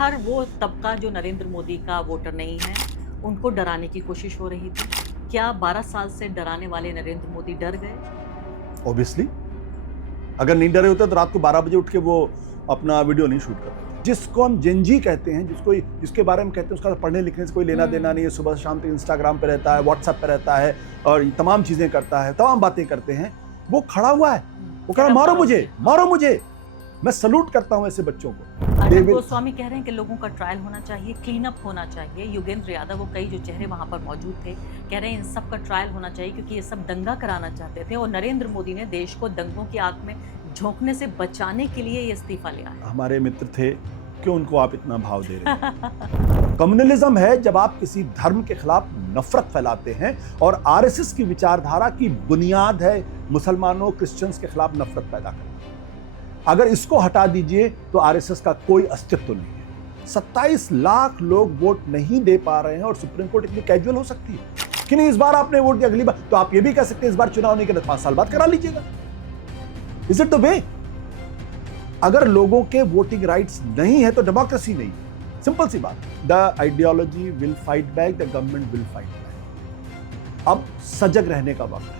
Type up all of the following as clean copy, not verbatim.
हर वो तबका जो नरेंद्र मोदी का वोटर नहीं है, उनको डराने की कोशिश हो रही थी। क्या 12 साल से डराने वाले नरेंद्र मोदी डर गए? ऑब्वियसली अगर नहीं डरे होते तो रात को 12 बजे उठ के वो अपना वीडियो नहीं शूट करते। जिसको हम जेनजी कहते हैं, जिसके बारे में कहते हैं उसका पढ़ने लिखने से कोई लेना देना नहीं है, सुबह से शाम तक इंस्टाग्राम पे रहता है, व्हाट्सएप पे रहता है और तमाम चीजें करता है, तमाम बातें करते हैं, वो खड़ा हुआ है, वो कह रहा मारो मुझे, मारो मुझे। मैं सलूट करता हूं ऐसे बच्चों को। अर्नब गोस्वामी कह रहे हैं कि लोगों का ट्रायल होना चाहिए, क्लीन अप होना चाहिए। योगेंद्र यादव, वो कई जो चेहरे वहां पर मौजूद थे, कह रहे हैं इन सब का ट्रायल होना चाहिए क्योंकि ये सब दंगा कराना चाहते थे और नरेंद्र मोदी ने देश को दंगों की आग में झोंकने से बचाने के लिए ये इस्तीफा लिया है। हमारे मित्र थे, क्यों उनको आप इतना भाव दे रहे हैं? कम्युनलिज्म है जब आप किसी धर्म के खिलाफ नफरत फैलाते हैं, और आरएसएस की विचारधारा की बुनियाद है मुसलमानों, क्रिश्चियंस के खिलाफ नफरत पैदा करना। अगर इसको हटा दीजिए तो आरएसएस का कोई अस्तित्व नहीं है। 27 लाख लोग वोट नहीं दे पा रहे हैं और सुप्रीम कोर्ट इतनी कैजुअल हो सकती है कि नहीं, इस बार आपने वोट दिया, अगली बार तो आप ये भी कह सकते हैं इस बार चुनाव नहीं करना, 5 साल बाद करा लीजिएगा। Is it the way? अगर लोगों के वोटिंग राइट्स नहीं है तो डेमोक्रेसी नहीं है। सिंपल सी बात। The ideology will fight back, the government will fight back. अब सजग रहने का वक्त है।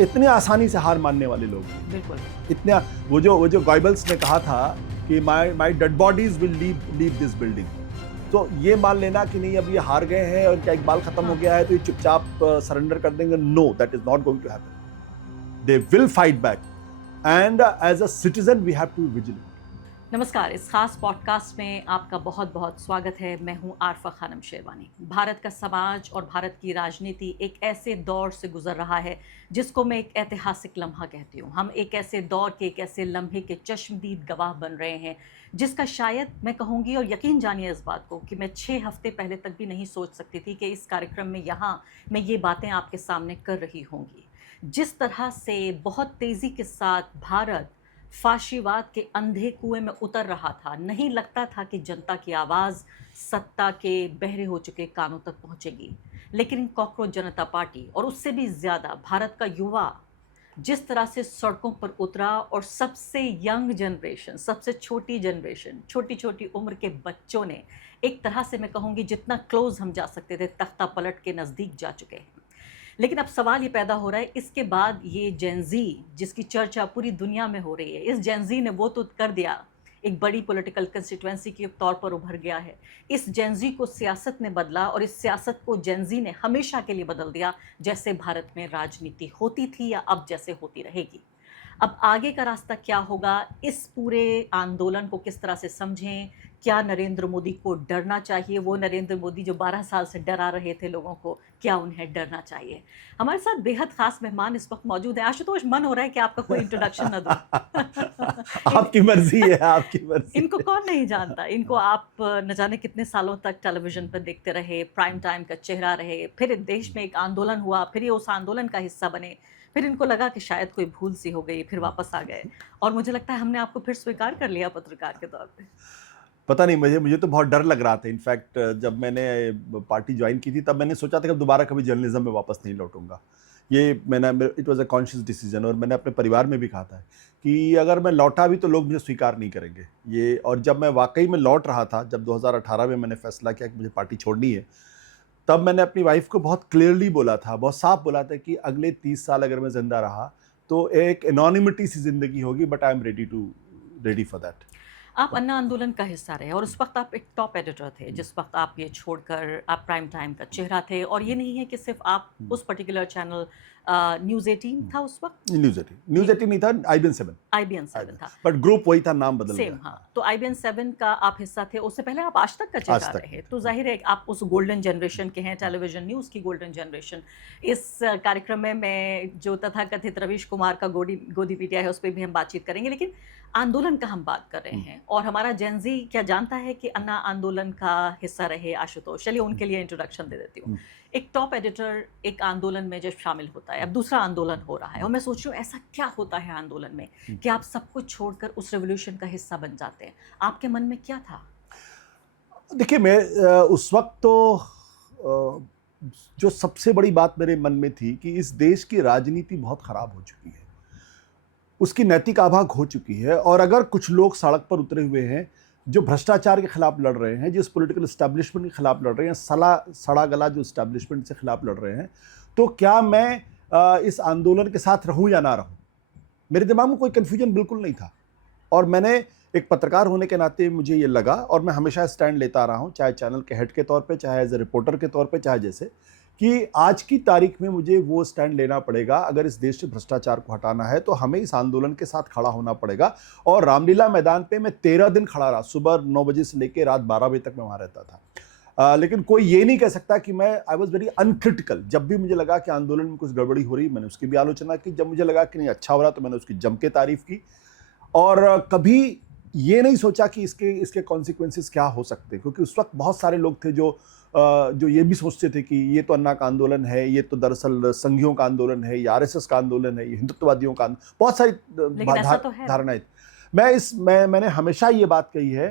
इतने आसानी से हार मानने वाले लोग बिल्कुल इतना, वो जो गॉयबल्स ने कहा था कि my dead bodies will leave this building, तो ये मान लेना कि नहीं अब ये हार गए हैं और इनका इकबाल खत्म हो गया है तो ये चुपचाप सरेंडर कर देंगे। No, that is not going to happen. They will fight back and as a citizen we have to be vigilant. नमस्कार, इस खास पॉडकास्ट में आपका बहुत बहुत स्वागत है। मैं हूं आरफा खानम शेरवानी। भारत का समाज और भारत की राजनीति एक ऐसे दौर से गुजर रहा है जिसको मैं एक ऐतिहासिक लम्हा कहती हूं। हम एक ऐसे दौर के, एक ऐसे लम्हे के चश्मदीद गवाह बन रहे हैं जिसका शायद मैं कहूँगी, और यकीन जानिए इस बात को, कि मैं 6 हफ्ते पहले तक भी नहीं सोच सकती थी कि इस कार्यक्रम में यहाँ मैं ये बातें आपके सामने कर रही होंगी। जिस तरह से बहुत तेज़ी के साथ भारत फाशीवाद के अंधे कुएं में उतर रहा था, नहीं लगता था कि जनता की आवाज़ सत्ता के बहरे हो चुके कानों तक पहुंचेगी। लेकिन कॉकरोच जनता पार्टी और उससे भी ज़्यादा भारत का युवा जिस तरह से सड़कों पर उतरा, और सबसे यंग जनरेशन, सबसे छोटी जनरेशन, छोटी छोटी उम्र के बच्चों ने एक तरह से मैं कहूँगी जितना क्लोज हम जा सकते थे तख्ता पलट के नज़दीक जा चुके हैं। लेकिन अब सवाल ये पैदा हो रहा है, इसके बाद ये जेनजी जिसकी चर्चा पूरी दुनिया में हो रही है, इस जेनजी ने वो तो कर दिया, एक बड़ी पॉलिटिकल कंस्टिट्यूएंसी के तौर पर उभर गया है। इस जेनजी को सियासत ने बदला और इस सियासत को जेनजी ने हमेशा के लिए बदल दिया, जैसे भारत में राजनीति होती थी या अब जैसे होती रहेगी। अब आगे का रास्ता क्या होगा, इस पूरे आंदोलन को किस तरह से समझें? क्या नरेंद्र मोदी को डरना चाहिए? वो नरेंद्र मोदी जो 12 साल से डरा रहे थे लोगों को, क्या उन्हें डरना चाहिए? हमारे साथ बेहद खास मेहमान इस वक्त मौजूद है। आशुतोष, मन हो रहा है कि आपका कोई इंट्रोडक्शन न दूं। आपकी मर्जी है, आपकी मर्जी। इनको कौन नहीं जानता? इनको आप न जाने कितने सालों तक टेलीविजन पर देखते रहे, प्राइम टाइम का चेहरा रहे, फिर देश में एक आंदोलन हुआ, फिर ये उस आंदोलन का हिस्सा बने, फिर इनको लगा कि शायद कोई भूल सी हो गई, फिर वापस आ गए, और मुझे लगता है हमने आपको फिर स्वीकार कर लिया पत्रकार के तौर पे। पता नहीं, मुझे तो बहुत डर लग रहा था। इनफैक्ट जब मैंने पार्टी ज्वाइन की थी तब मैंने सोचा था कि दोबारा कभी जर्नलिज्म में वापस नहीं लौटूंगा। ये it was a conscious decision, और मैंने अपने परिवार में भी कहा था कि अगर मैं लौटा भी तो लोग मुझे स्वीकार नहीं करेंगे ये। और जब मैं वाकई में लौट रहा था, जब 2018 में मैंने फैसला किया कि मुझे पार्टी छोड़नी है, तब मैंने अपनी वाइफ को बहुत क्लियरली बोला था, बहुत साफ बोला था कि अगले 30 साल अगर मैं जिंदा रहा तो एक एनोनिमिटी सी जिंदगी होगी, but I am ready for that. आप अन्ना आंदोलन का हिस्सा रहे और उस वक्त आप एक टॉप एडिटर थे, जिस वक्त आप ये छोड़कर आप प्राइम टाइम का चेहरा थे। और ये नहीं है कि सिर्फ आप उस पर्टिकुलर चैनल न्यूज़ 18 था उस वक्त, न्यूज़ 18 नहीं था, IBN 7 था, बट ग्रुप वही था, नाम बदल गया। हाँ, तो IBN 7 का आप हिस्सा थे। उससे पहले आप आज तक का चेहरा रहे, तो जाहिर है आप उस गोल्डन जनरेशन के हैं, टेलीविजन न्यूज़ की गोल्डन जनरेशन। इस कार्यक्रम में मैं जो तथाकथित रवीश कुमार का गोदी पीटिया है उस पर भी हम बातचीत करेंगे, लेकिन आंदोलन का हम बात कर रहे हैं। और हमारा जेनजी क्या जानता है कि अन्ना आंदोलन का हिस्सा रहे आशुतोष? चलिए उनके लिए इंट्रोडक्शन दे देती हूँ। एक टॉप एडिटर एक आंदोलन में जब शामिल होता है, अब दूसरा आंदोलन हो रहा है, और मैं सोच रही हूँ ऐसा क्या होता है आंदोलन में कि आप सब कुछ छोड़कर उस रेवोल्यूशन का हिस्सा बन जाते हैं? आपके मन में क्या था? देखिए, मैं उस वक्त तो जो सबसे बड़ी बात मेरे मन में थी कि इस देश की राजनीति बहुत खराब हो चुकी है, उसकी नैतिक आभा खो चुकी है। और अगर कुछ लोग सड़क पर उतरे हुए हैं जो भ्रष्टाचार के खिलाफ लड़ रहे हैं, जिस पॉलिटिकल एस्टैब्लिशमेंट के खिलाफ लड़ रहे हैं, सड़ा गला जो एस्टैब्लिशमेंट से खिलाफ लड़ रहे हैं, तो क्या मैं इस आंदोलन के साथ रहूं या ना रहूं? मेरे दिमाग में कोई कन्फ्यूजन बिल्कुल नहीं था। और मैंने एक पत्रकार होने के नाते मुझे ये लगा, और मैं हमेशा स्टैंड लेता रहा हूं, चाहे चैनल के हेड के तौर पे, चाहे एज ए रिपोर्टर के तौर पे, चाहे जैसे, कि आज की तारीख में मुझे वो स्टैंड लेना पड़ेगा। अगर इस देश से भ्रष्टाचार को हटाना है तो हमें इस आंदोलन के साथ खड़ा होना पड़ेगा। और रामलीला मैदान पे मैं 13 दिन खड़ा रहा, सुबह 9 बजे से लेकर रात 12 बजे तक मैं वहाँ रहता था। लेकिन कोई ये नहीं कह सकता कि आई वॉज वेरी अनक्रिटिकल। जब भी मुझे लगा कि आंदोलन में कुछ गड़बड़ी हो रही, मैंने उसकी भी आलोचना की। जब मुझे लगा कि नहीं अच्छा हो रहा, तो मैंने उसकी जम के तारीफ की। और कभी ये नहीं सोचा कि इसके कॉन्सिक्वेंसेस क्या हो सकते, क्योंकि उस वक्त बहुत सारे लोग थे जो ये भी सोचते थे कि ये तो अन्ना का आंदोलन है, ये तो दरअसल संघियों का आंदोलन है, ये आरएसएस का आंदोलन है, ये हिंदुत्ववादियों का बहुत सारी धारणाएं। मैंने हमेशा ये बात कही है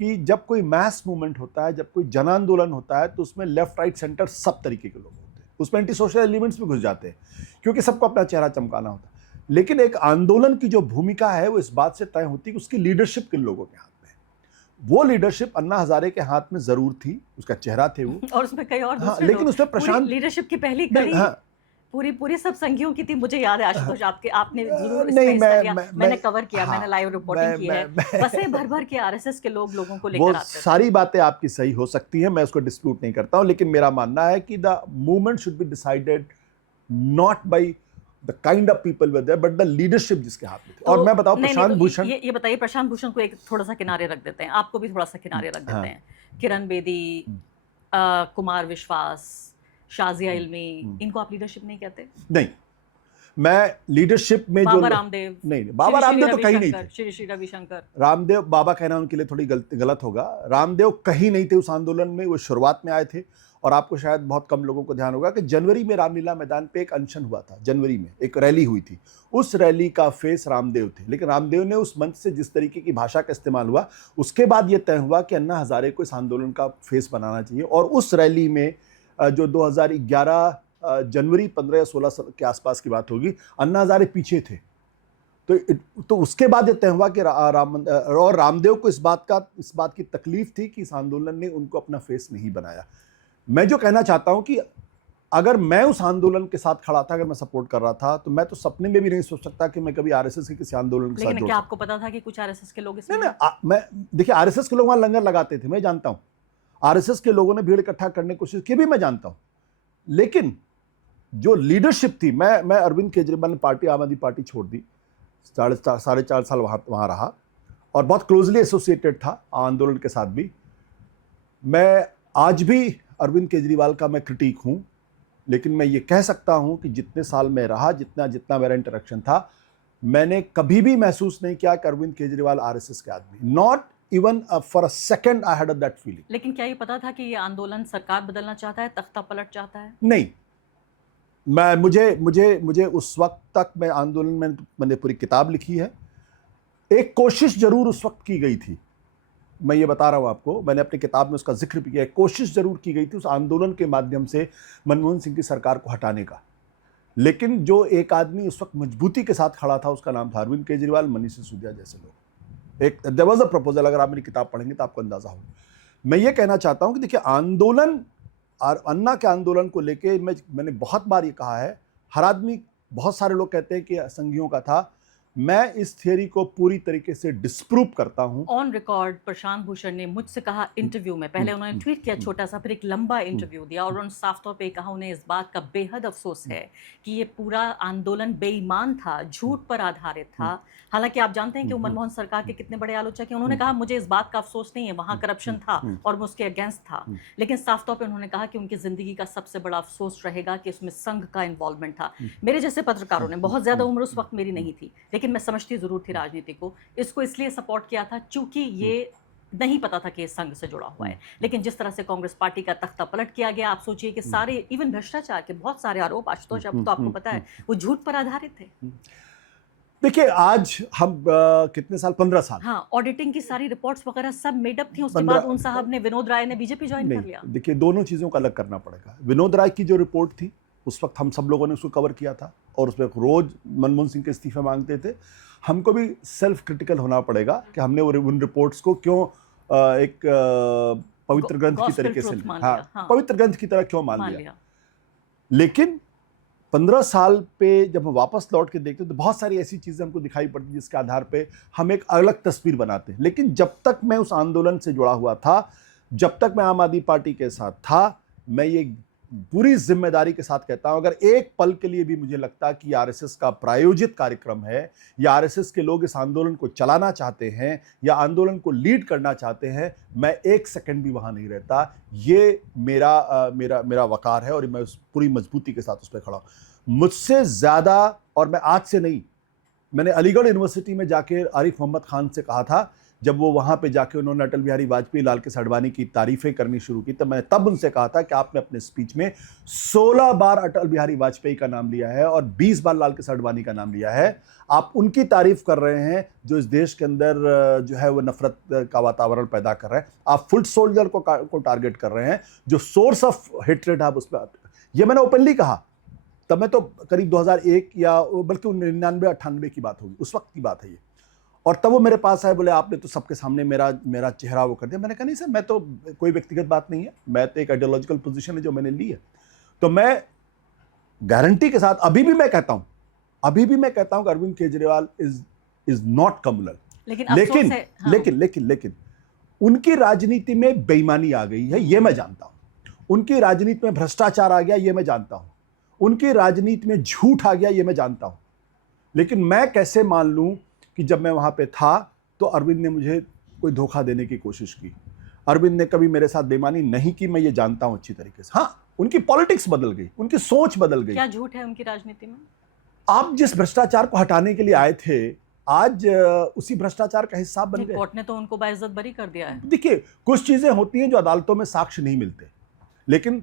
कि जब कोई मैस मूवमेंट होता है, जब कोई जन आंदोलन होता है, तो उसमें लेफ्ट राइट सेंटर सब तरीके के लोग होते हैं। उसमें एंटी सोशल एलिमेंट्स भी घुस जाते हैं, क्योंकि सबको अपना चेहरा चमकाना होता है। लेकिन एक आंदोलन की जो भूमिका है वो इस बात से तय होती है कि उसकी लीडरशिप किन लोगों के हाथ में है। वो लीडरशिप अन्ना हजारे के हाथ में जरूर थी, उसका चेहरा थे वो, और उसमें कई और हाँ, लेकिन उसमें प्रशांत लीडरशिप की पहली कड़ी पूरी सब संघियों की थी। मुझे याद है आशुतोष, आपने जरूर नहीं, मैंने कवर किया, मैंने लाइव रिपोर्टिंग की है। बसें भर के आरएसएस के लोगों को लेकर आते थे। सारी बातें आपकी सही हो सकती हैं, मैं उसको डिस्प्यूट नहीं करता हूं, लेकिन मेरा मानना है कि the movement should be decided not by the kind of people were there, but the leadership जिसके हाथ में थे। और मैं बताऊं, प्रशांत भूषण, ये बताइए, प्रशांत भूषण को एक थोड़ा सा किनारे रख देते हैं, आपको भी थोड़ा सा किनारे रख देते हैं। किरण बेदी, कुमार विश्वास, शाजिया इल्मी, इनको आप लीडरशिप नहीं कहते? नहीं, मैं लीडरशिप में बाबा रामदेव, नहीं, बाबा रामदेव तो कहीं नहीं थे। श्री रविशंकर, रामदेव बाबा कहना उनके लिए थोड़ी गलत होगा। रामदेव कहीं नहीं थे उस आंदोलन में, वो शुरुआत में आए थे। और आपको शायद बहुत कम लोगों को ध्यान होगा कि जनवरी में रामलीला मैदान पे एक अनशन हुआ था, जनवरी में एक रैली हुई थी। उस रैली का फेस रामदेव थे, लेकिन रामदेव ने उस मंच से जिस तरीके की भाषा का इस्तेमाल हुआ, उसके बाद ये तय हुआ कि अन्ना हजारे को इस आंदोलन का फेस बनाना चाहिए। और उस रैली में जो 2011 जनवरी 15 या 16 के आसपास की बात होगी, अन्ना हजारे पीछे थे। तो उसके बाद ये तय हुआ कि रामदेव को इस बात की तकलीफ थी कि इस आंदोलन ने उनको अपना फेस नहीं बनाया। मैं जो कहना चाहता हूं कि अगर मैं उस आंदोलन के साथ खड़ा था, अगर मैं सपोर्ट कर रहा था, तो मैं तो सपने में भी नहीं सोच सकता कि मैं कभी आरएसएस के किसी आंदोलन के साथ जुड़। क्या आपको पता था कि कुछ आरएसएस के लोग इसमें? मैं देखिए, आरएसएस के लोग वहां लंगर लगाते थे, मैं जानता हूं। आरएसएस के लोगों ने भीड़ इकट्ठा करने की कोशिश की भी, मैं जानता हूं। लेकिन जो लीडरशिप थी, मैं अरविंद केजरीवाल ने पार्टी, आम आदमी पार्टी छोड़ दी, 4.5 साल वहां रहा और बहुत क्लोजली एसोसिएटेड था आंदोलन के साथ भी। मैं आज भी अरविंद केजरीवाल का मैं क्रिटिक हूं, लेकिन मैं ये कह सकता हूं कि जितने साल में रहा, जितना मेरा इंटरेक्शन था, मैंने कभी भी महसूस नहीं किया कि अरविंद केजरीवाल आरएसएस के आदमी, not even for a second I had that feeling. लेकिन क्या ये पता था कि ये आंदोलन सरकार बदलना चाहता है, तख्ता पलट चाहता है? नहीं, मुझे उस वक्त तक, मैं आंदोलन में मैंने पूरी किताब लिखी है। एक कोशिश जरूर उस वक्त की गई थी, मैं ये बता रहा हूँ आपको, मैंने अपनी किताब में उसका जिक्र भी किया है। कोशिश जरूर की गई थी उस आंदोलन के माध्यम से मनमोहन सिंह की सरकार को हटाने का, लेकिन जो एक आदमी उस वक्त मजबूती के साथ खड़ा था, उसका नाम था अरविंद केजरीवाल, मनीष सिसोदिया जैसे लोग। एक देयर वाज अ प्रपोजल, अगर आप मेरी किताब पढ़ेंगे तो आपको अंदाजा होगा। मैं ये कहना चाहता हूँ कि देखिए, आंदोलन और अन्ना के आंदोलन को लेके मैंने बहुत बार ये कहा है, हर आदमी, बहुत सारे लोग कहते हैं कि संघियों का था, मैं इस थियरी को पूरी तरीके से डिस्प्रूव करता हूं। ऑन रिकॉर्ड प्रशांत भूषण ने मुझसे कहा इंटरव्यू में, पहले उन्होंने ट्वीट किया छोटा सा, फिर एक लंबा इंटरव्यू दिया, और उन्होंने साफ तौर पे कहा उन्हें इस बात का बेहद अफसोस है कि ये पूरा आंदोलन बेईमान था, झूठ पर आधारित था। हालांकि आप जानते हैं कि वो मनमोहन सरकार के कितने बड़े आलोचक हैं। उन्होंने कहा मुझे इस बात का अफसोस नहीं है, वहां करप्शन था और मैं उसके अगेंस्ट था, लेकिन साफ तौर पर उन्होंने कहा कि उनकी जिंदगी का सबसे बड़ा अफसोस रहेगा कि उसमें संघ का इन्वॉल्वमेंट था। मेरे जैसे पत्रकारों ने, बहुत ज्यादा उम्र उस वक्त मेरी नहीं थी, लेकिन मैं समझती जरूर थी राजनीति को, इसको इसलिए सपोर्ट किया था क्योंकि ये नहीं पता था कि ये संघ से जुड़ा हुआ है। लेकिन जिस तरह से कांग्रेस पार्टी का तख्ता पलट किया गया, आप सोचिए कि सारे, इवन भ्रष्टाचार के बहुत सारे आरोप, आशुतोष अब तो आपको पता है, वो झूठ पर आधारित थे। देखिए, आज हम कितने साल, 15 साल, हाँ, ऑडिटिंग की सारी रिपोर्ट्स वगैरह सब मेडअप थी। उसके बाद उन साहब ने, विनोद राय ने बीजेपी ज्वाइन कर लिया। देखिए, दोनों चीजों का अलग करना पड़ेगा। विनोद राय की जो रिपोर्ट थी, उस वक्त हम सब लोगों ने उसको कवर किया था और उसमें रोज मनमोहन सिंह के इस्तीफे मांगते थे। हमको भी सेल्फ क्रिटिकल होना पड़ेगा कि हमने उन रिपोर्ट्स को क्यों एक पवित्र ग्रंथ की Gospel तरीके से truth मान हाँ, लिया, हाँ। पवित्र ग्रंथ की तरह क्यों मान मान लिया। लिया। लेकिन 15 साल पे जब हम वापस लौट के देखते हैं तो बहुत सारी ऐसी चीजें हमको दिखाई पड़ती हैं जिसके आधार पे हम एक अलग तस्वीर बनाते हैं। लेकिन जब तक मैं उस आंदोलन से जुड़ा हुआ था, जब तक मैं आम आदमी पार्टी के साथ था, मैं ये पूरी जिम्मेदारी के साथ कहता हूं, अगर एक पल के लिए भी मुझे लगता कि आरएसएस का प्रायोजित कार्यक्रम है या आरएसएस के लोग इस आंदोलन को चलाना चाहते हैं या आंदोलन को लीड करना चाहते हैं, मैं एक सेकंड भी वहां नहीं रहता। ये मेरा वकार है और मैं उस पूरी मजबूती के साथ उस पर खड़ा हूं। मुझसे ज्यादा, और मैं आज से नहीं, मैंने अलीगढ़ यूनिवर्सिटी में जाके आरिफ मोहम्मद खान से कहा था, जब वो वहाँ पे जाके उन्होंने अटल बिहारी वाजपेयी, लाल कृष्ण आडवाणी की तारीफ़ें करनी शुरू की, तो मैंने तब उनसे कहा था कि आपने अपने स्पीच में 16 बार अटल बिहारी वाजपेयी का नाम लिया है और 20 बार लाल कृष्ण आडवाणी का नाम लिया है। आप उनकी तारीफ़ कर रहे हैं जो इस देश के अंदर जो है वो नफरत का वातावरण पैदा कर रहे हैं। आप फुट सोल्जर को टारगेट कर रहे हैं, जो सोर्स ऑफ हेट्रेड आप उस पर, ये मैंने ओपनली कहा। तब मैं तो करीब 2001 या बल्कि 99-98 की बात होगी, उस वक्त की बात है ये। और तब वो मेरे पास आए, बोले आपने तो सबके सामने मेरा चेहरा वो कर दिया। मैंने कहा नहीं सर, मैं तो कोई व्यक्तिगत बात नहीं है, मैं तो एक आइडियोलॉजिकल पोजीशन है जो मैंने ली है। तो मैं गारंटी के साथ अभी भी मैं कहता हूं कि Arvind Kejriwal is not communal. लेकिन उनकी राजनीति में बेईमानी आ गई है, ये मैं जानता हूं। उनकी राजनीति में भ्रष्टाचार आ गया, ये मैं जानता हूं। उनकी राजनीति में झूठ आ गया, ये मैं जानता हूं। लेकिन मैं कैसे मान लूं कि जब मैं वहां पे था तो अरविंद ने मुझे कोई धोखा देने की कोशिश की। अरविंद ने कभी मेरे साथ बेईमानी नहीं की, मैं ये जानता हूं अच्छी तरीके से। हाँ, उनकी पॉलिटिक्स बदल गई, उनकी सोच बदल गई। क्या झूठ है उनकी राजनीति में? आप जिस भ्रष्टाचार को हटाने के लिए आए थे, आज उसी भ्रष्टाचार का हिस्सा बन गए। कोर्ट ने तो उनको बाइज्जत बरी कर दिया है। देखिए, कुछ चीजें होती हैं जो अदालतों में साक्ष्य नहीं मिलते, लेकिन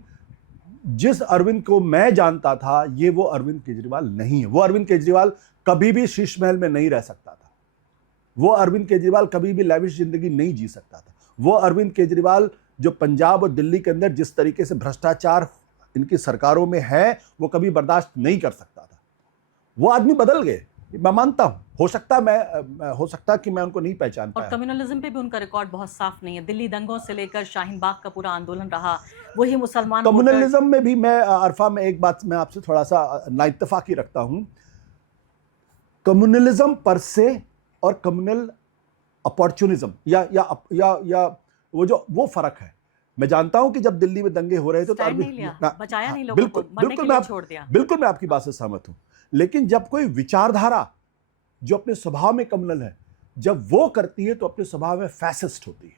जिस अरविंद को मैं जानता था, ये वो अरविंद केजरीवाल नहीं है। वो अरविंद केजरीवाल कभी भी शीश महल में नहीं रह सकता था। वो अरविंद केजरीवाल कभी भी लैविश जिंदगी नहीं जी सकता था। वो अरविंद केजरीवाल जो पंजाब और दिल्ली के अंदर जिस तरीके से भ्रष्टाचार इनकी सरकारों में है, वो कभी बर्दाश्त नहीं कर सकता था। वो आदमी बदल गए, मैं मानता हूं। हो सकता कि मैं उनको नहीं पहचान पाया। और कम्युनलिज्म पे भी उनका रिकॉर्ड बहुत साफ नहीं है। दिल्ली दंगों से लेकर शाहीन बाग का पूरा आंदोलन रहा, वही मुसलमान कम्युनलिज्म में भी मैं अरफा में एक बात मैं आपसे थोड़ा सा नाइत्तफाकी रखता हूं। कम्युनलिज्म पर से और कम्युनल अपॉर्चुनिज्म या वो फर्क है। मैं जानता हूं कि जब दिल्ली में दंगे हो रहे थे तो बचाया नहीं लोगों को, मरने के लिए छोड़ दिया। बिल्कुल मैं आपकी बात से सहमत हूं। लेकिन जब कोई विचारधारा जो अपने स्वभाव में कम्युनल है, जब वो करती है तो अपने स्वभाव में फैसिस्ट होती है।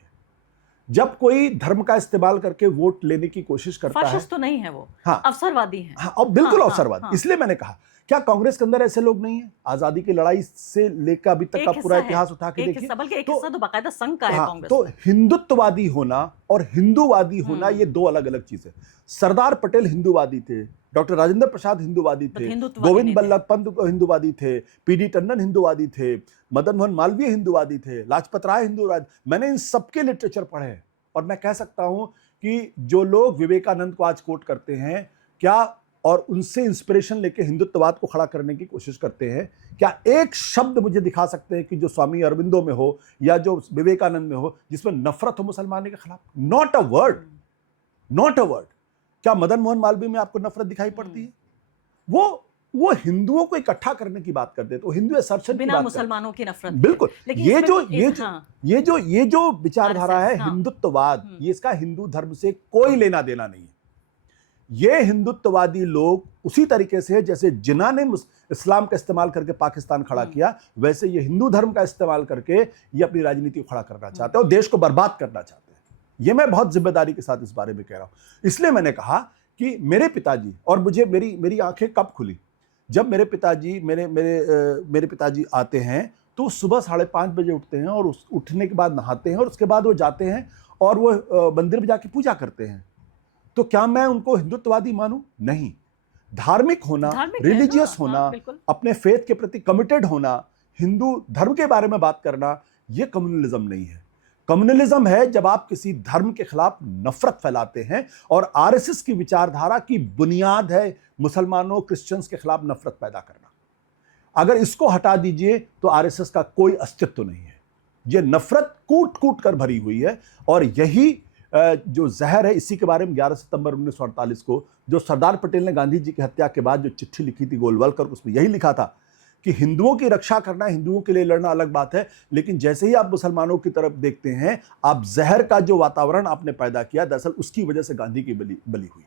जब कोई धर्म का इस्तेमाल करके वोट लेने की कोशिश करता है, फाशिस्ट तो नहीं है वो, हाँ, अवसरवादी है। हाँ, बिल्कुल अवसरवादी। इसलिए मैंने कहा, क्या कांग्रेस के अंदर ऐसे लोग नहीं हैं? आजादी की लड़ाई से लेकर अभी तक का पूरा इतिहास उठा के देखिए, एक हिस्सा तो बाकायदा संघ का है कांग्रेस। तो हिंदुत्ववादी होना और हिंदूवादी होना ये दो अलग अलग चीजें। सरदार पटेल हिंदूवादी थे, डॉक्टर राजेंद्र प्रसाद हिंदूवादी थे, गोविंद बल्लभ पंत हिंदूवादी थे, पीडी टंडन हिंदूवादी थे, मदन मोहन मालवीय हिंदूवादी थे, लाजपत राय हिंदूवादी। मैंने इन सबके लिटरेचर पढ़े हैं और मैं कह सकता हूं कि जो लोग विवेकानंद को आज कोट करते हैं, क्या और उनसे इंस्पिरेशन लेके हिंदुत्ववाद को खड़ा करने की कोशिश करते हैं, क्या एक शब्द मुझे दिखा सकते हैं कि जो स्वामी अरविंदो में हो या जो विवेकानंद में हो जिसमें नफरत हो मुसलमानी के खिलाफ? Not a word, not a word. क्या मदन मोहन मालवीय में आपको नफरत दिखाई पड़ती है? वो हिंदुओं को इकट्ठा करने की बात करते, तो हिंदू असर्शन बिना मुसलमानों की नफरत। बिल्कुल। ये जो विचारधारा है हिंदुत्ववाद, ये इसका हिंदू धर्म से कोई लेना देना नहीं है। ये हिंदुत्ववादी लोग उसी तरीके से जैसे जिन्ना ने इस्लाम का इस्तेमाल करके पाकिस्तान खड़ा किया, वैसे ये हिंदू धर्म का इस्तेमाल करके ये अपनी राजनीति को खड़ा करना चाहते हैं और देश को बर्बाद करना चाहते हैं। ये मैं बहुत जिम्मेदारी के साथ इस बारे में कह रहा हूं। इसलिए मैंने कहा कि मेरे पिताजी, और मुझे मेरी आंखें कब खुली जब मेरे पिताजी आते हैं तो सुबह 5:30 बजे उठते हैं और उठने के बाद नहाते हैं और उसके बाद वो जाते हैं और वो मंदिर में जाके पूजा करते हैं। तो क्या मैं उनको हिंदुत्ववादी मानूं? नहीं। धार्मिक होना, रिलीजियस होना, अपने फेथ के प्रति कमिटेड होना, हिंदू धर्म के बारे में बात करना, यह कम्युनलिज्म नहीं है। कम्युनलिज्म है जब आप किसी धर्म के खिलाफ नफरत फैलाते हैं, और आरएसएस की विचारधारा की बुनियाद है मुसलमानों, क्रिश्चियंस के खिलाफ नफरत पैदा करना। अगर इसको हटा दीजिए तो आरएसएस का कोई अस्तित्व नहीं है। ये नफरत कूट कूट कर भरी हुई है। और यही जो जहर है, इसी के बारे में 11 सितंबर 1948 को जो सरदार पटेल ने गांधी जी की हत्या के बाद जो चिट्ठी लिखी थी गोलवलकर, उसमें यही लिखा था कि हिंदुओं की रक्षा करना, हिंदुओं के लिए लड़ना अलग बात है, लेकिन जैसे ही आप मुसलमानों की तरफ देखते हैं, आप जहर का जो वातावरण आपने पैदा किया, दरअसल उसकी वजह से गांधी की बली हुई।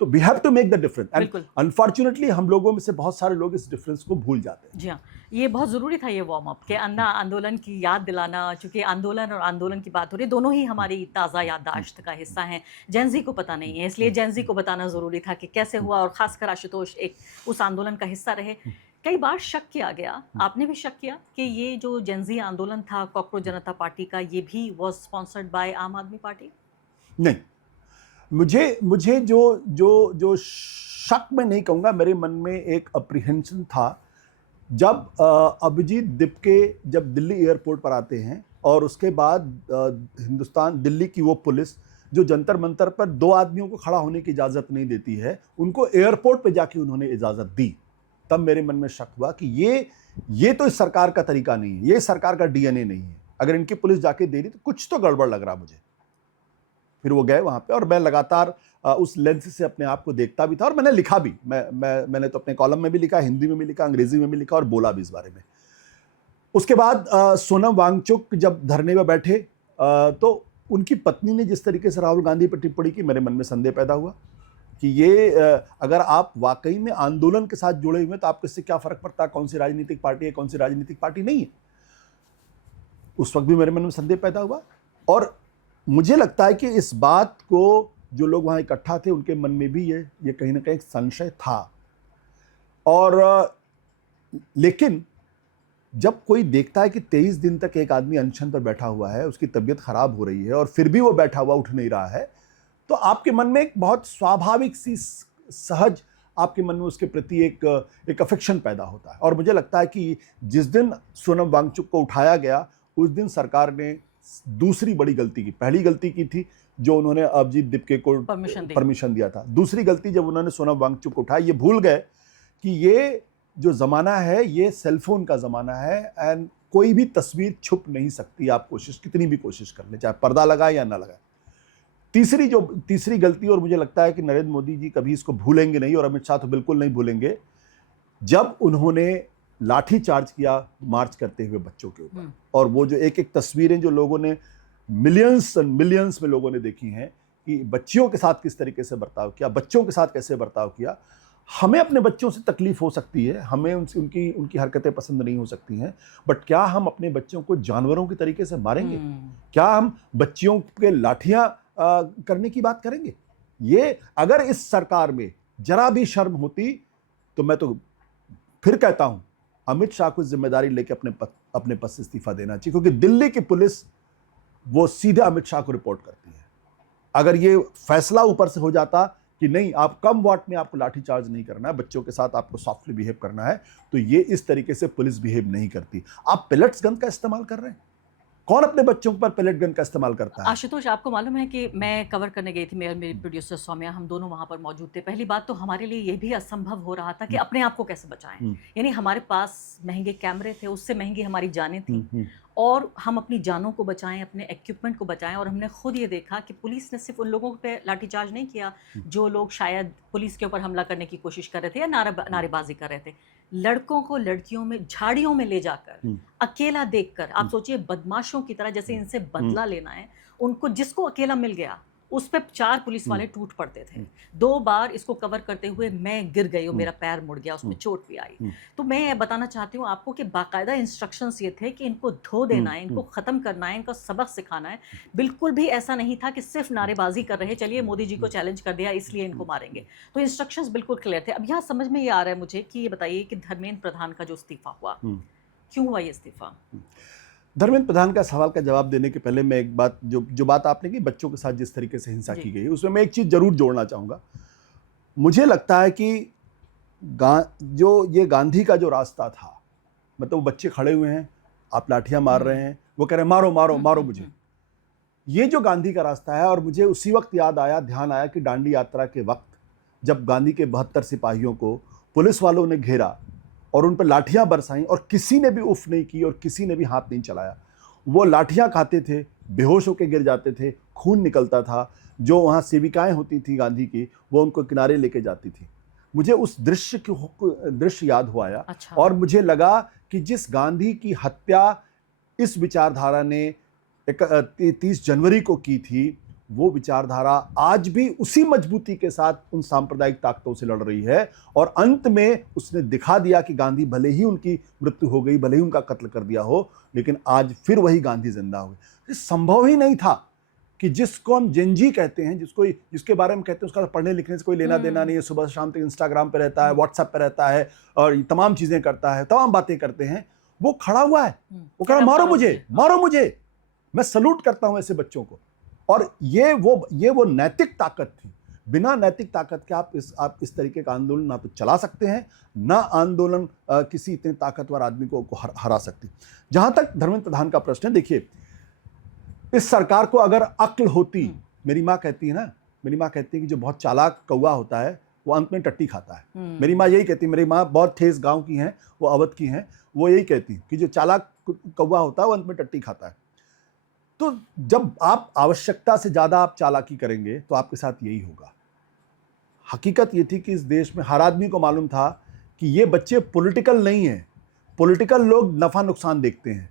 तो we have to make the difference, and unfortunately हम लोगों में से बहुत सारे लोग इस डिफरेंस को भूल जाते हैं। जी हाँ, ये बहुत ज़रूरी था ये वार्म अप, कि अन्ना आंदोलन की याद दिलाना, चूंकि आंदोलन और आंदोलन की बात हो रही है, दोनों ही हमारी ताज़ा याददाश्त का हिस्सा हैं। जेनजी को पता नहीं है, इसलिए जेनजी को बताना ज़रूरी था कि कैसे हुआ, और ख़ासकर आशुतोष एक उस आंदोलन का हिस्सा रहे। कई बार शक किया गया, आपने भी शक किया कि ये जो जेनजी आंदोलन था कॉकरोच जनता पार्टी का, ये भी वॉज स्पॉन्सर्ड बाय आम आदमी पार्टी? नहीं, मुझे जो शक मैं नहीं कहूँगा, मेरे मन में एक अप्रीहेंशन था जब अभिजीत दिपके जब दिल्ली एयरपोर्ट पर आते हैं, और उसके बाद हिंदुस्तान दिल्ली की वो पुलिस जो जंतर मंतर पर 2 आदमियों को खड़ा होने की इजाज़त नहीं देती है, उनको एयरपोर्ट पे जाके उन्होंने इजाज़त दी। तब मेरे मन में शक हुआ कि ये तो इस सरकार का तरीका नहीं है, ये सरकार का डीएनए नहीं है। अगर इनकी पुलिस जाके दे रही तो कुछ तो गड़बड़ लग रहा मुझे। फिर वो गए वहाँ पे, और मैं लगातार उस लेंस से अपने आप को देखता भी था, और मैंने लिखा भी। मैंने तो अपने कॉलम में भी लिखा, हिंदी में भी लिखा, अंग्रेजी में भी लिखा, और बोला भी इस बारे में। उसके बाद सोनम वांगचुक जब धरने में बैठे, तो उनकी पत्नी ने जिस तरीके से राहुल गांधी पर टिप्पणी की, मेरे मन में संदेह पैदा हुआ कि ये अगर आप वाकई में आंदोलन के साथ जुड़े हुए हैं तो आपको इससे क्या फर्क पड़ता है कौन सी राजनीतिक पार्टी है, कौन सी राजनीतिक पार्टी नहीं है। उस वक्त भी मेरे मन में संदेह पैदा हुआ, और मुझे लगता है कि इस बात को जो लोग वहाँ इकट्ठा थे उनके मन में भी ये कहीं ना कहीं संशय था। और लेकिन जब कोई देखता है कि 23 दिन तक एक आदमी अनशन पर बैठा हुआ है, उसकी तबीयत खराब हो रही है, और फिर भी वो बैठा हुआ उठ नहीं रहा है, तो आपके मन में एक बहुत स्वाभाविक सी सहज आपके मन में उसके प्रति एक अफेक्शन पैदा होता है। और मुझे लगता है कि जिस दिन सोनम वांगचुक को उठाया गया, उस दिन सरकार ने दूसरी बड़ी गलती की। पहली गलती की थी जो उन्होंने अभिजीत दिपके को परमिशन दिया था। दूसरी गलती जब उन्होंने सोनम वांगचुक को उठाया, ये भूल गए कि ये जो ज़माना है ये सेलफोन का ज़माना है, एंड कोई भी तस्वीर छुप नहीं सकती, आप कितनी भी कोशिश कर ले, चाहे पर्दा लगाए या ना लगाए। तीसरी गलती, और मुझे लगता है कि नरेंद्र मोदी जी कभी इसको भूलेंगे नहीं, और अमित शाह तो बिल्कुल नहीं भूलेंगे, जब उन्होंने लाठी चार्ज किया मार्च करते हुए बच्चों के ऊपर। और वो जो एक तस्वीरें जो लोगों ने मिलियंस एंड मिलियंस में लोगों ने देखी हैं कि बच्चियों के साथ किस तरीके से बर्ताव किया, बच्चों के साथ कैसे बर्ताव किया। हमें अपने बच्चों से तकलीफ हो सकती है, हमें उनकी हरकतें पसंद नहीं हो सकती हैं, बट क्या हम अपने बच्चों को जानवरों के तरीके से मारेंगे? क्या हम बच्चियों के लाठियां करने की बात करेंगे? ये अगर इस सरकार में जरा भी शर्म होती तो मैं तो फिर कहता हूं अमित शाह को जिम्मेदारी लेके अपने पद से इस्तीफा देना चाहिए, क्योंकि दिल्ली की पुलिस वो सीधे अमित शाह को रिपोर्ट करती है। अगर ये फैसला ऊपर से हो जाता कि नहीं, आप कम वॉट में आपको लाठी चार्ज नहीं करना है, बच्चों के साथ आपको सॉफ्टली बिहेव करना है, तो ये इस तरीके से पुलिस बिहेव नहीं करती। आप पेलेट्स गन का इस्तेमाल कर रहे हैं, कौन अपने बच्चों पर पेलेट गन का इस्तेमाल करता है? आशुतोष, आपको मालूम है कि मैं कवर करने गई थी, मेरी प्रोड्यूसर सौम्या, हम दोनों वहाँ पर मौजूद थे। पहली बात तो हमारे लिए ये भी असंभव हो रहा था कि अपने आप को कैसे बचाएं। यानी हमारे पास महंगे कैमरे थे, उससे महंगी हमारी जानें थी, और हम अपनी जानों को बचाएं, अपने इक्विपमेंट को बचाएं। और हमने खुद ये देखा कि पुलिस ने सिर्फ उन लोगों पे लाठीचार्ज नहीं किया जो लोग शायद पुलिस के ऊपर हमला करने की कोशिश कर रहे थे या नारेबाजी कर रहे थे। लड़कों को लड़कियों में झाड़ियों में ले जाकर अकेला देखकर, आप सोचिए बदमाशों की तरह जैसे इनसे बदला लेना है, उनको जिसको अकेला मिल गया उस पे 4 पुलिस वाले टूट पड़ते थे। 2 बार इसको कवर करते हुए मैं गिर गई और मेरा पैर मुड़ गया, उसमें चोट भी आई। तो मैं बताना चाहती हूँ आपको कि बाकायदा इंस्ट्रक्शंस ये थे कि इनको धो देना है, इनको ख़त्म करना है, इनको सबक सिखाना है। बिल्कुल भी ऐसा नहीं था कि सिर्फ नारेबाजी कर रहे, चलिए मोदी जी को चैलेंज कर दिया इसलिए इनको मारेंगे। तो इंस्ट्रक्शंस बिल्कुल क्लियर थे। अब यहाँ समझ में ये आ रहा है मुझे कि ये बताइए कि धर्मेंद्र प्रधान का जो इस्तीफा हुआ, क्यों हुआ ये इस्तीफा? धर्मेंद्र प्रधान का सवाल का जवाब देने के पहले मैं एक बात, जो बात आपने की बच्चों के साथ जिस तरीके से हिंसा की गई, उसमें मैं एक चीज़ जरूर जोड़ना चाहूँगा। मुझे लगता है कि जो ये गांधी का जो रास्ता था, मतलब वो बच्चे खड़े हुए हैं, आप लाठियाँ मार रहे हैं, वो कह रहे हैं मारो मारो मारो मुझे, ये जो गांधी का रास्ता है। और मुझे उसी वक्त ध्यान आया कि दांडी यात्रा के वक्त जब गांधी के 72 सिपाहियों को पुलिस वालों ने घेरा और उन पर लाठियां बरसाई और किसी ने भी उफ नहीं की और किसी ने भी हाथ नहीं चलाया, वो लाठियां खाते थे, बेहोश होकर गिर जाते थे, खून निकलता था। जो वहाँ सेविकाएं होती थी गांधी की, वो उनको किनारे लेके जाती थी। मुझे उस दृश्य याद हुआ आया। अच्छा। और मुझे लगा कि जिस गांधी की हत्या इस विचारधारा ने 30 जनवरी को की थी, वो विचारधारा आज भी उसी मजबूती के साथ उन सांप्रदायिक ताकतों से लड़ रही है। और अंत में उसने दिखा दिया कि गांधी भले ही उनकी मृत्यु हो गई, भले ही उनका कत्ल कर दिया हो, लेकिन आज फिर वही गांधी जिंदा हो गए। ये संभव ही नहीं था कि जिसको हम जेनजी कहते हैं, जिसके बारे में कहते हैं उसका पढ़ने लिखने से कोई लेना देना नहीं है, सुबह शाम तक इंस्टाग्राम पे रहता है, व्हाट्सएप पे रहता है और ये तमाम चीजें करता है, तमाम बातें करते हैं, वो खड़ा हुआ है, वो कह रहा मारो मुझे, मारो मुझे। मैं सलूट करता हूं ऐसे बच्चों को। और ये वो नैतिक ताकत थी। बिना नैतिक ताकत के आप इस तरीके का आंदोलन ना तो चला सकते हैं, ना आंदोलन किसी इतने ताकतवर आदमी को हरा सकती। जहां तक धर्मेंद्र प्रधान का प्रश्न है, देखिए इस सरकार को अगर अक्ल होती, मेरी माँ कहती है कि जो बहुत चालाक कौवा होता है वो अंत में टट्टी खाता है। मेरी माँ यही कहती है, मेरी माँ बहुत ठेस गांव की हैं, वो अवध की हैं, वो यही कहती है कि जो चालाक कौवा होता है वो अंत में टट्टी खाता है। तो जब आप आवश्यकता से ज्यादा आप चालाकी करेंगे तो आपके साथ यही होगा। हकीकत ये थी कि इस देश में हर आदमी को मालूम था कि ये बच्चे पॉलिटिकल नहीं हैं। पॉलिटिकल लोग नफा नुकसान देखते हैं,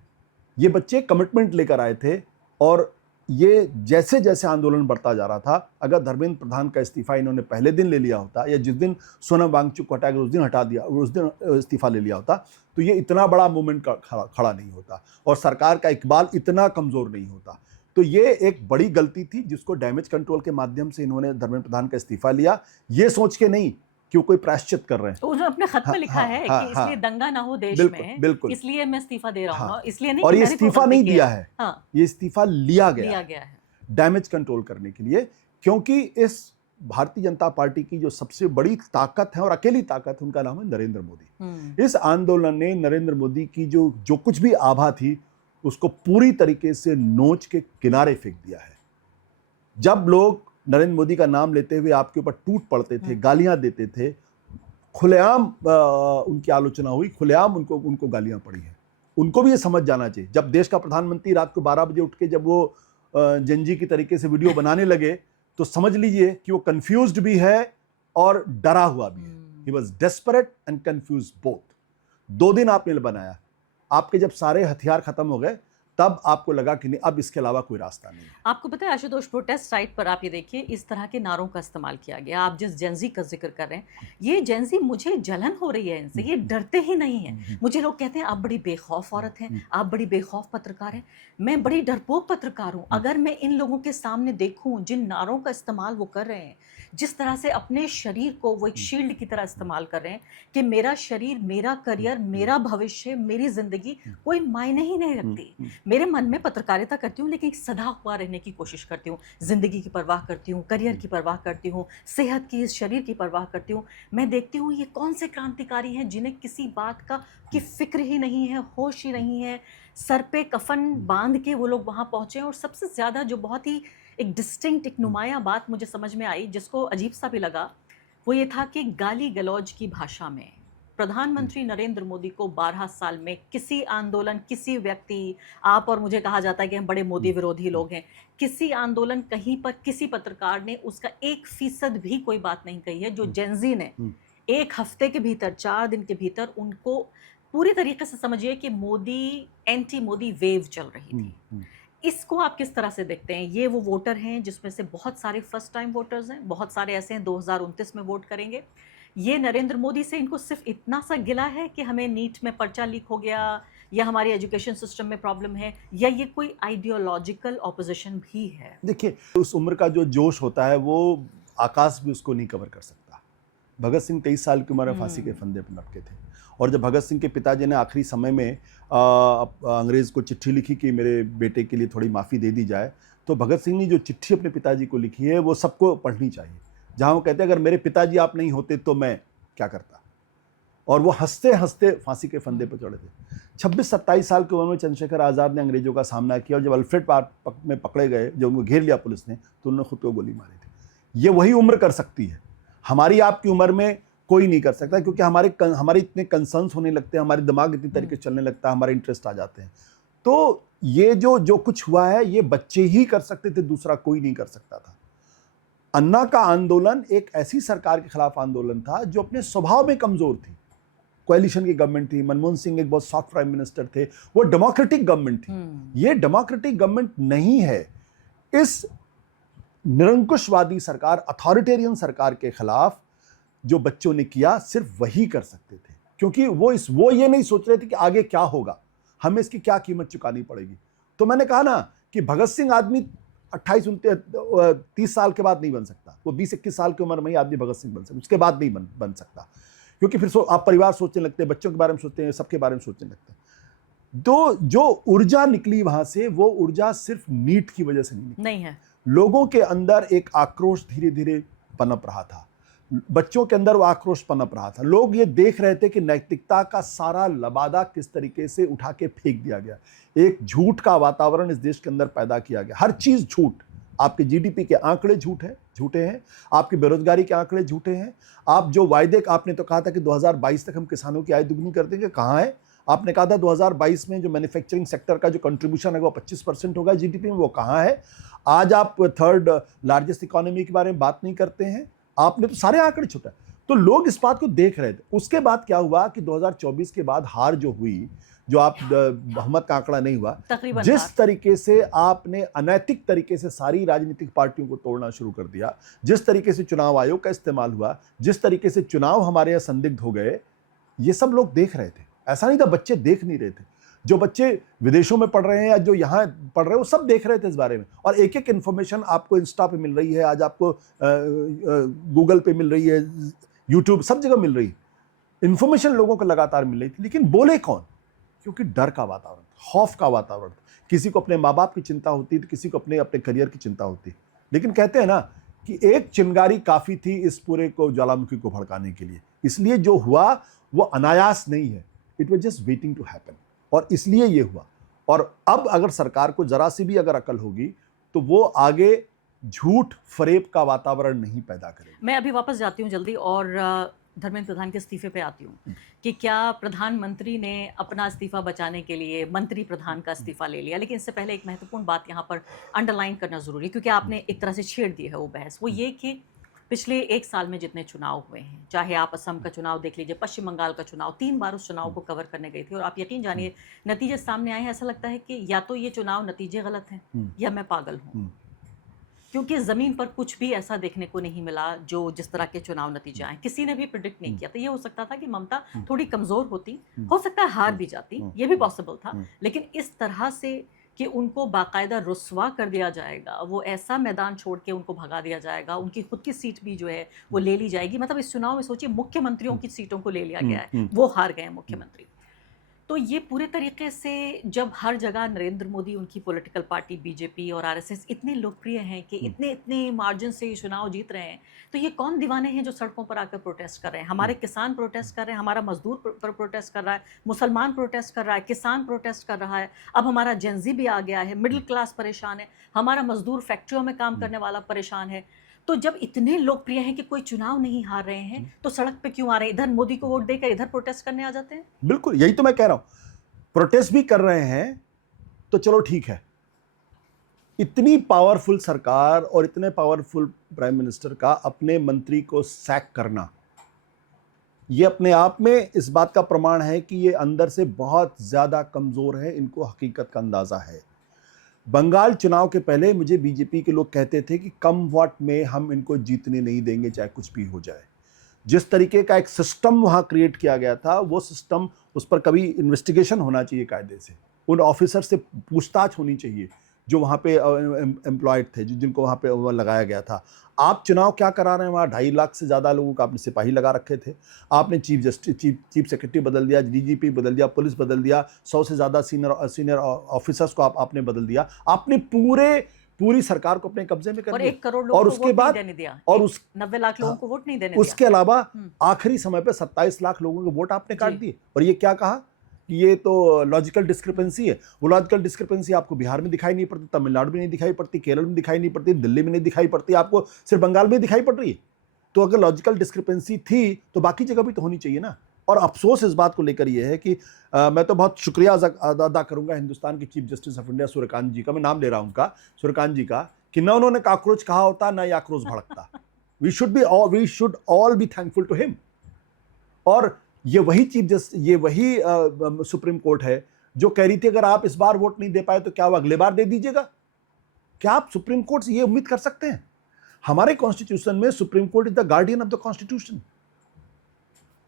ये बच्चे कमिटमेंट लेकर आए थे। और ये जैसे जैसे आंदोलन बढ़ता जा रहा था, अगर धर्मेंद्र प्रधान का इस्तीफा इन्होंने पहले दिन ले लिया होता, या जिस दिन सोनम वांगचुक को हटाकर उस दिन इस्तीफा ले लिया होता, तो ये इतना बड़ा मूवमेंट खड़ा नहीं होता और सरकार का इकबाल इतना कमजोर नहीं होता। तो ये एक बड़ी गलती थी जिसको डैमेज कंट्रोल के माध्यम से इन्होंने धर्मेंद्र प्रधान का इस्तीफा लिया, ये सोच के नहीं कि वो कोई प्रायश्चित कर रहे हैं। तो उन्होंने अपने खत में लिखा है कि इसलिए दंगा ना हो देश में, बिल्कुल, इसलिए मैं इस्तीफा दे रहा हूँ, इसलिए नहीं। और ये इस्तीफा नहीं दिया है, ये इस्तीफा लिया गया है डैमेज कंट्रोल करने के लिए। क्योंकि इस भारतीय जनता पार्टी की जो सबसे बड़ी ताकत है और अकेली ताकत, उनका नाम है नरेंद्र मोदी। इस आंदोलन ने नरेंद्र मोदी की जो कुछ भी आभा थी उसको पूरी तरीके से नोच के किनारे फेंक दिया है। जब लोग नरेंद्र मोदी का नाम लेते हुए आपके ऊपर टूट पड़ते थे, गालियां देते थे, खुलेआम उनकी आलोचना हुई, खुलेआम उनको गालियां पड़ी हैं। उनको भी ये समझ जाना चाहिए। जब देश का प्रधानमंत्री रात को 12 बजे उठ के जब वो जंजी की तरीके से वीडियो बनाने लगे, तो समझ लीजिए कि वो कंफ्यूज्ड भी है और डरा हुआ भी है। He was desperate and confuse both. 2 दिन आपने बनाया, आपके जब सारे हथियार खत्म हो गए तब आपको लगा कि नहीं, अब इसके अलावा कोई रास्ता नहीं है। आपको पता है आशुतोष, प्रोटेस्ट साइट पर आप ये देखिए इस तरह के नारों का इस्तेमाल किया गया। आप जिस जेंजी का जिक्र कर रहे हैं, ये जेंजी, मुझे जलन हो रही है इनसे, ये डरते ही नहीं है। मुझे लोग कहते हैं आप बड़ी बेखौफ औरत हैं, आप बड़ी बेखौफ पत्रकार हैं। मैं बड़ी डरपोक पत्रकार हूँ। अगर मैं इन लोगों के सामने देखूं जिन नारों का इस्तेमाल वो कर रहे हैं, जिस तरह से अपने शरीर को वो एक शील्ड की तरह इस्तेमाल कर रहे हैं कि मेरा शरीर, मेरा करियर, मेरा भविष्य, मेरी जिंदगी कोई मायने ही नहीं रखती। मेरे मन में पत्रकारिता करती हूँ लेकिन सदा हुआ रहने की कोशिश करती हूँ, जिंदगी की परवाह करती हूँ, करियर की परवाह करती हूँ, सेहत की, इस शरीर की परवाह करती हूँ। मैं देखती हूँ ये कौन से क्रांतिकारी हैं जिन्हें किसी बात की फिक्र ही नहीं है, होश ही नहीं है। सर पे कफन बांध के वो लोग वहाँ पहुँचे। और सबसे ज़्यादा जो बहुत ही एक डिस्टिंक्ट, एक नुमाया बात मुझे समझ में आई, जिसको अजीब सा भी लगा, वो ये था कि गाली गलौज की भाषा में प्रधानमंत्री नरेंद्र मोदी को 12 साल में किसी आंदोलन, किसी व्यक्ति, आप और मुझे कहा जाता है कि हम बड़े मोदी विरोधी लोग हैं, किसी आंदोलन, कहीं पर किसी पत्रकार ने उसका 1% भी कोई बात नहीं कही है। जो जेंजी ने 1 हफ्ते के भीतर, 4 दिन के भीतर उनको पूरी तरीके से समझिए कि मोदी, एंटी मोदी वेव चल रही थी। इसको आप किस तरह से देखते हैं? ये वो वोटर हैं जिसमें से बहुत सारे फर्स्ट टाइम वोटर्स हैं, बहुत सारे ऐसे हैं 2029 में वोट करेंगे। ये नरेंद्र मोदी से इनको सिर्फ इतना सा गिला है कि हमें नीट में पर्चा लीक हो गया, या हमारे एजुकेशन सिस्टम में प्रॉब्लम है, या ये कोई आइडियोलॉजिकल ऑपोजिशन भी है? देखिए, उस उम्र का जो जोश होता है वो आकाश भी उसको नहीं कवर कर सकता। भगत सिंह 23 साल की उम्र में फांसी के फंदे पर लटके थे। और जब भगत सिंह के पिताजी ने आखिरी समय में अंग्रेज़ को चिट्ठी लिखी कि मेरे बेटे के लिए थोड़ी माफ़ी दे दी जाए, तो भगत सिंह ने जो चिट्ठी अपने पिताजी को लिखी है वो सबको पढ़नी चाहिए, जहाँ वो कहते हैं अगर मेरे पिताजी आप नहीं होते तो मैं क्या करता। और वो हंसते हंसते फांसी के फंदे पर चढ़े थे। 26-27 साल की उम्र में चंद्रशेखर आज़ाद ने अंग्रेज़ों का सामना किया, और जब अल्फ्रेड पार्क में पकड़े गए, जब उनको घेर लिया पुलिस ने, तो उन्होंने खुद को गोली मारी थी। ये वही उम्र कर सकती है, हमारी आपकी उम्र में कोई नहीं कर सकता, क्योंकि हमारे इतने कंसर्न्स होने लगते हैं, हमारे दिमाग इतनी तरीके से चलने लगता है, हमारे इंटरेस्ट आ जाते हैं। तो ये जो कुछ हुआ है ये बच्चे ही कर सकते थे, दूसरा कोई नहीं कर सकता था। अन्ना का आंदोलन एक ऐसी सरकार के खिलाफ आंदोलन था जो अपने स्वभाव में कमजोर थी। कोएलिशन की गवर्नमेंट थी, मनमोहन सिंह एक बहुत सॉफ्ट प्राइम मिनिस्टर थे, वो डेमोक्रेटिक गवर्नमेंट थी। ये डेमोक्रेटिक गवर्नमेंट नहीं है। इस निरंकुशवादी सरकार, अथॉरिटेरियन सरकार के खिलाफ जो बच्चों ने किया सिर्फ वही कर सकते थे, क्योंकि वो ये नहीं सोच रहे थे कि आगे क्या होगा, हमें इसकी क्या कीमत चुकानी पड़ेगी। तो मैंने कहा ना कि भगत सिंह आदमी 28-29-30 साल के बाद नहीं बन सकता, वो 20-21 साल की उम्र में ही आदमी भगत सिंह बन सकता, उसके बाद नहीं बन सकता, क्योंकि फिर आप परिवार सोचने लगते हैं, बच्चों के बारे में सोचते हैं, सबके बारे में सोचने लगते हैं। तो जो ऊर्जा निकली वहां से, वो ऊर्जा सिर्फ नीट की वजह से नहीं है। लोगों के अंदर एक आक्रोश धीरे धीरे पनप रहा था, बच्चों के अंदर वो आक्रोश पनप रहा था। लोग ये देख रहे थे कि नैतिकता का सारा लबादा किस तरीके से उठा के फेंक दिया गया। एक झूठ का वातावरण इस देश के अंदर पैदा किया गया, हर चीज झूठ। आपके जीडीपी के आंकड़े झूठे हैं, आपकी बेरोजगारी के आंकड़े झूठे हैं। आप जो वायदे, आपने तो कहा था कि 2022 तक हम किसानों की आय दुगनी कर देंगे, कहाँ है? आपने कहा था 2022 में जो मैन्युफैक्चरिंग सेक्टर का जो कंट्रीब्यूशन है वो 25% होगा जीडीपी में, वो कहाँ है? आज आप थर्ड लार्जेस्ट इकोनॉमी के बारे में बात नहीं करते हैं। आपने तो सारे आंकड़े छुटा। तो लोग इस बात को देख रहे थे। उसके बाद क्या हुआ कि 2024 के बाद हार जो हुई, जो आप बहुमत का आंकड़ा नहीं हुआ, जिस तरीके से आपने अनैतिक तरीके से सारी राजनीतिक पार्टियों को तोड़ना शुरू कर दिया, जिस तरीके से चुनाव आयोग का इस्तेमाल हुआ, जिस तरीके से चुनाव हमारे यहाँ संदिग्ध हो गए, ये सब लोग देख रहे थे। ऐसा नहीं था बच्चे देख नहीं रहे थे, जो बच्चे विदेशों में पढ़ रहे हैं या जो यहाँ पढ़ रहे हैं वो सब देख रहे थे इस बारे में। और एक एक इन्फॉर्मेशन आपको इंस्टा पे मिल रही है, आज आपको गूगल पे मिल रही है, यूट्यूब, सब जगह मिल रही है। इन्फॉर्मेशन लोगों को लगातार मिल रही थी, लेकिन बोले कौन? क्योंकि डर का वातावरण, खौफ का वातावरण। किसी को अपने माँ बाप की चिंता होती तो किसी को अपने करियर की चिंता होती। लेकिन कहते हैं ना कि एक चिंगारी काफी थी इस पूरे को, ज्वालामुखी को भड़काने के लिए। इसलिए जो हुआ वो अनायास नहीं है, it was just waiting to happen, और इसलिए ये हुआ। और अब अगर सरकार को जरा सी भी अगर अकल होगी तो वो आगे झूठ फरेब का वातावरण नहीं पैदा करेगी। मैं अभी वापस जाती हूँ जल्दी और धर्मेंद्र प्रधान के इस्तीफे पे आती हूँ कि क्या प्रधानमंत्री ने अपना इस्तीफा बचाने के लिए मंत्री प्रधान का इस्तीफा ले लिया। लेकिन इससे पहले एक महत्वपूर्ण बात यहाँ पर अंडरलाइन करना जरूरी, क्योंकि आपने एक तरह से छेड़ दी है वो बहस, वो ये कि पिछले एक साल में जितने चुनाव हुए हैं, चाहे आप असम का चुनाव देख लीजिए, पश्चिम बंगाल का चुनाव, 3 बार उस चुनाव को कवर करने गई थी, और आप यकीन जानिए नतीजे सामने आए हैं। ऐसा लगता है कि या तो ये चुनाव नतीजे गलत हैं या मैं पागल हूँ, क्योंकि ज़मीन पर कुछ भी ऐसा देखने को नहीं मिला जो जिस तरह के चुनाव नतीजे आए। किसी ने भी प्रिडिक्ट नहीं किया था। ये हो सकता था कि ममता थोड़ी कमज़ोर होती, हो सकता है हार भी जाती, ये भी पॉसिबल था, लेकिन इस तरह से कि उनको बाकायदा रुस्वा कर दिया जाएगा, वो ऐसा मैदान छोड़ के उनको भगा दिया जाएगा, उनकी खुद की सीट भी जो है वो ले ली जाएगी। मतलब इस चुनाव में सोचिए मुख्यमंत्रियों की सीटों को ले लिया गया है, वो हार गए मुख्यमंत्री। तो ये पूरे तरीके से जब हर जगह नरेंद्र मोदी, उनकी पॉलिटिकल पार्टी बीजेपी और आरएसएस इतने लोकप्रिय हैं कि इतने मार्जिन से ये चुनाव जीत रहे हैं, तो ये कौन दीवाने हैं जो सड़कों पर आकर प्रोटेस्ट कर रहे हैं? हमारे किसान प्रोटेस्ट कर रहे हैं, हमारा मजदूर प्रोटेस्ट कर रहा है, मुसलमान प्रोटेस्ट कर रहा है, किसान प्रोटेस्ट कर रहा है, अब हमारा जेनजी भी आ गया है, मिडिल क्लास परेशान है, हमारा मजदूर फैक्ट्रियों में काम करने वाला परेशान है। तो जब इतने लोकप्रिय हैं कि कोई चुनाव नहीं हार रहे हैं, तो सड़क पे क्यों आ रहे हैं? इधर मोदी को वोट देकर इधर प्रोटेस्ट करने आ जाते हैं। बिल्कुल, यही तो मैं कह रहा हूं। प्रोटेस्ट भी कर रहे हैं तो चलो ठीक है, इतनी पावरफुल सरकार और इतने पावरफुल प्राइम मिनिस्टर का अपने मंत्री को सैक करना, ये अपने आप में इस बात का प्रमाण है कि ये अंदर से बहुत ज्यादा कमजोर है, इनको हकीकत का अंदाजा है। बंगाल चुनाव के पहले मुझे बीजेपी के लोग कहते थे कि कम वोट में हम इनको जीतने नहीं देंगे, चाहे कुछ भी हो जाए। जिस तरीके का एक सिस्टम वहाँ क्रिएट किया गया था, वो सिस्टम, उस पर कभी इन्वेस्टिगेशन होना चाहिए कायदे से, उन ऑफिसर से पूछताछ होनी चाहिए जो वहाँ पे एम्प्लॉयड थे, जिनको वहाँ पे लगाया गया था। आप चुनाव क्या करा रहे हैं? वहाँ 2.5 लाख से ज़्यादा लोगों का आपने सिपाही लगा रखे थे, आपने चीफ सेक्रेटरी बदल दिया, डीजीपी बदल दिया, पुलिस बदल दिया, 100 से ज़्यादा सीनियर ऑफिसर्स को आपने बदल दिया, आपने पूरी सरकार को अपने कब्जे में कर लिया। 1 करोड़ लोगों और को उसके वोट बाद नहीं देने दिया, और 90 लाख लोगों को वोट नहीं देने दिया। उसके अलावा आखिरी समय पे 27 लाख लोगों के वोट आपने काट दिए। और ये क्या कहा कि ये तो लॉजिकल डिस्क्रिपेंसी है। वो लॉजिकल डिस्क्रिपेंसी आपको बिहार में दिखाई नहीं पड़ती, तमिलनाडु में नहीं दिखाई पड़ती, केरल में दिखाई नहीं पड़ती, दिल्ली में नहीं दिखाई पड़ती, आपको सिर्फ बंगाल में दिखाई पड़ रही है। तो अगर लॉजिकल डिस्क्रिपेंसी थी तो बाकी जगह भी तो होनी चाहिए ना। और अफसोस इस बात को लेकर ये है कि मैं तो बहुत शुक्रिया अदा करूंगा हिंदुस्तान के chief justice of India Suryakant ji का, मैं नाम ले रहा हूं उनका, सूर्यकांत जी का, कि न उन्होंने काकरोच कहा होता ना ये आक्रोश भड़कता। We should all be thankful to him. और ये वही चीफ जस्टिस, ये वही सुप्रीम कोर्ट है जो कह रही थी अगर आप इस बार वोट नहीं दे पाए तो क्या वो अगले बार दे दीजिएगा। क्या आप सुप्रीम कोर्ट से ये उम्मीद कर सकते हैं? हमारे कॉन्स्टिट्यूशन में supreme court is the guardian of the constitution.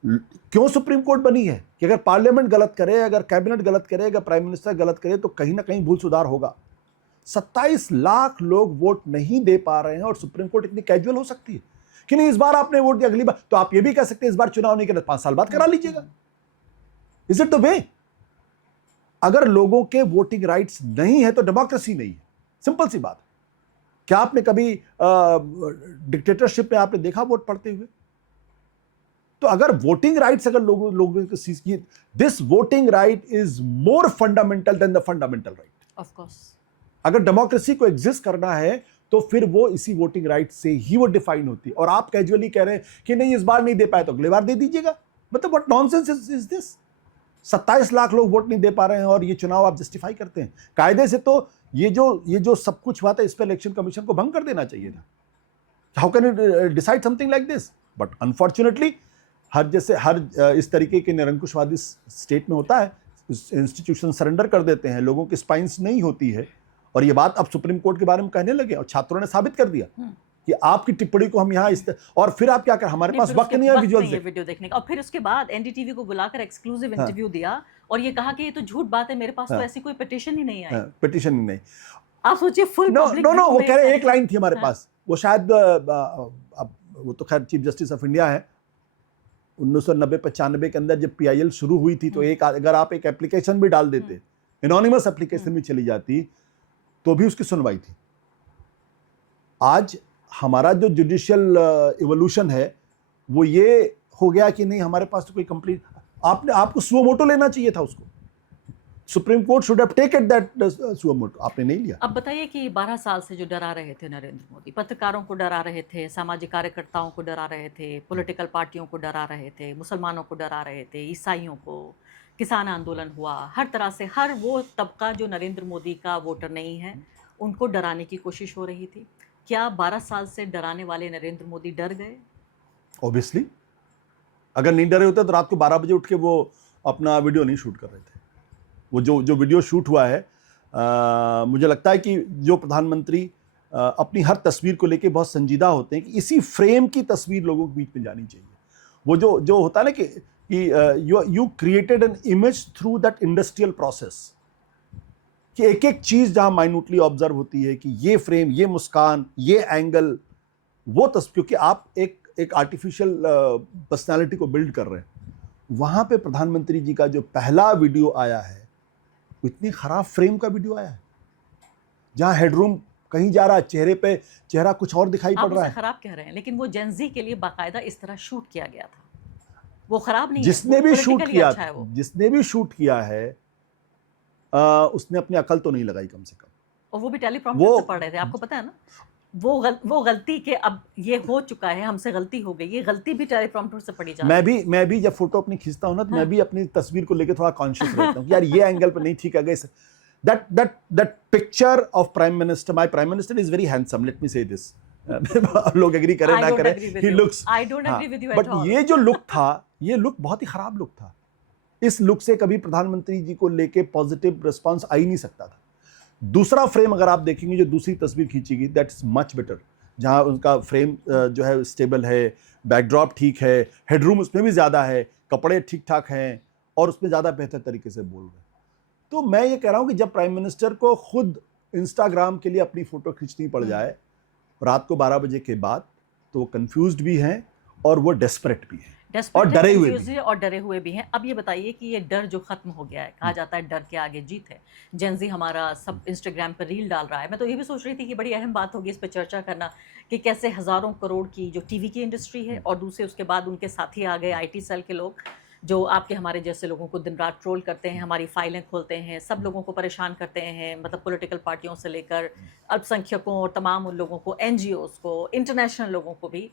क्यों सुप्रीम कोर्ट बनी है? कि अगर पार्लियामेंट गलत करे, अगर कैबिनेट गलत करे, अगर प्राइम मिनिस्टर गलत करे तो कहीं ना कहीं भूल सुधार होगा। 27 लाख लोग वोट नहीं दे पा रहे हैं और सुप्रीम कोर्ट इतनी कैजुअल हो सकती है कि नहीं इस बार आपने वोट दिया, अगली बार तो आप ये भी कह सकते हैं इस बार चुनाव नहीं करना, 5 साल बाद करा लीजिएगा। Is it the way? अगर लोगों के वोटिंग राइट्स नहीं है तो डेमोक्रेसी नहीं है, सिंपल सी बात। क्या आपने कभी डिक्टेटरशिप में आपने देखा वोट पड़ते हुए? तो अगर वोटिंग राइट्स अगर लोगों को सीज की, this voting right is more fundamental than the fundamental right. Of course अगर डेमोक्रेसी को एग्जिस्ट करना है तो फिर वो इसी वोटिंग राइट से ही वो डिफाइन होती है। और आप कैजुअली कह रहे हैं कि नहीं इस बार नहीं दे पाए तो अगली बार दे दीजिएगा। मतलब what nonsense is this? 27 lakh लोग वोट नहीं दे पा रहे हैं और ये चुनाव आप जस्टिफाई करते हैं। कायदे से तो ये जो सब कुछ हुआ था इस पर इलेक्शन कमीशन को भंग कर देना चाहिए था। How can it decide something like this? But unfortunately हर इस तरीके के निरंकुशवादी स्टेट में होता है, इंस्टीट्यूशन सरेंडर कर देते हैं, लोगों की स्पाइंस नहीं होती है। और ये बात अब सुप्रीम कोर्ट के बारे में कहने लगे और छात्रों ने साबित कर दिया कि आपकी टिप्पणी को हम यहाँ और फिर आप क्या कर, हमारे पास वक्त नहीं है वीडियो देखने का। और फिर उसके बाद एनडीटीवी को बुलाकर एक्सक्लूसिव इंटरव्यू दिया और ये कहा कि ये तो झूठ बात है, मेरे पास तो ऐसी कोई पिटीशन ही नहीं आई। पिटीशन ही नहीं। आप सोचिए फुल पब्लिक। नो वो कह रहे एक लाइन थी हमारे पास, वो शायद अब वो तो खैर चीफ जस्टिस ऑफ इंडिया है। 1990-95 के अंदर जब PIL शुरू हुई थी तो अगर आप एक एप्लीकेशन भी डाल देते, एनोनिमस एप्लीकेशन भी चली जाती तो भी उसकी सुनवाई थी। आज हमारा जो जुडिशियल इवोल्यूशन है वो ये हो गया कि नहीं हमारे पास तो कोई कंप्लीट, आपको सुओ मोटो लेना चाहिए था उसको। Supreme court should have taken that suo motu, आपने नहीं लिया। अब बताइए कि 12 साल से जो डरा रहे थे नरेंद्र मोदी, पत्रकारों को डरा रहे थे, सामाजिक कार्यकर्ताओं को डरा रहे थे, पॉलिटिकल पार्टियों को डरा रहे थे, मुसलमानों को डरा रहे थे, ईसाइयों को, किसान आंदोलन हुआ, हर तरह से हर वो तबका जो नरेंद्र मोदी का वोटर नहीं है उनको डराने की कोशिश हो रही थी। क्या 12 साल से डराने वाले नरेंद्र मोदी डर गए? ऑब्वियसली, अगर नहीं डरे होते तो रात को 12 बजे उठ के वो अपना वीडियो नहीं शूट कर रहे थे। वो जो वीडियो शूट हुआ है, मुझे लगता है कि जो प्रधानमंत्री अपनी हर तस्वीर को लेके बहुत संजीदा होते हैं कि इसी फ्रेम की तस्वीर लोगों के बीच में जानी चाहिए। वो जो होता है ना कि you created an image through that industrial process, कि एक एक चीज जहां माइन्यूटली ऑब्जर्व होती है कि ये फ्रेम, ये मुस्कान, ये एंगल, वो तस्वीर, क्योंकि आप एक आर्टिफिशियल पर्सनालिटी को बिल्ड कर रहे हैं। वहां पे प्रधानमंत्री जी का जो पहला वीडियो आया है वो इतनी खराब फ्रेम का वीडियो आया है जहां हेडरूम कहीं जा रहा है, चेहरे पे चेहरा कुछ और दिखाई पड़ रहा है। खराब कह रहे हैं लेकिन वो जेनजी के लिए बाकायदा इस तरह शूट किया गया था, वो खराब नहीं जिसने है, भी शूट किया अच्छा है जिसने भी शूट किया है उसने अपनी अकल तो नहीं लगाई कम से कम। और वो भी टेलीप्रॉम्प्टर से पढ़ रहे थे, आपको पता है ना। वो गलती के अब ये हो चुका है, हमसे गलती हो गई, ये गलती भी टेलीप्रॉम्प्टर से पढ़ी जाती है। मैं भी जब फोटो अपनी खींचता हूं ना तो मैं भी अपनी तस्वीर को लेकर थोड़ा कॉन्शियस रहता हूं यार ये एंगल पे नहीं ठीक है। That picture of prime minister, my prime minister is very handsome, let me say this. लोग एग्री करें ना करें, he looks, I don't agree with you at all. But ये जो लुक था, ये लुक बहुत ही खराब लुक था। इस लुक से कभी प्रधानमंत्री जी को लेके पॉजिटिव रिस्पांस आ ही नहीं सकता था। दूसरा फ्रेम अगर आप देखेंगे, जो दूसरी तस्वीर खींची दैट इज मच बेटर, जहां उनका फ्रेम जो है स्टेबल है, बैकड्रॉप ठीक है, हेडरूम उसमें भी ज़्यादा है, कपड़े ठीक ठाक हैं और उसमें ज़्यादा बेहतर तरीके से बोल रहे हैं। तो मैं ये कह रहा हूँ कि जब प्राइम मिनिस्टर को खुद इंस्टाग्राम के लिए अपनी फ़ोटो खींचनी पड़ जाए रात को 12 बजे के बाद, तो वो कन्फ्यूज्ड भी हैं और वो डेस्परेट भी हैं और डरे हुए भी हैं। अब ये बताइए कि ये डर जो खत्म हो गया है, कहा जाता है डर के आगे जीत है, जेनजी हमारा सब इंस्टाग्राम पर रील डाल रहा है। मैं तो ये भी सोच रही थी कि बड़ी अहम बात होगी इस पर चर्चा करना कि कैसे हज़ारों करोड़ की जो टीवी की इंडस्ट्री है और दूसरे उसके बाद उनके साथी आ गए IT सेल के लोग, जो आपके हमारे जैसे लोगों को दिन रात ट्रोल करते हैं, हमारी फाइलें खोलते हैं, सब लोगों को परेशान करते हैं, मतलब पॉलिटिकल पार्टियों से लेकर अल्पसंख्यकों और तमाम उन लोगों को, NGOs को, इंटरनेशनल लोगों को भी।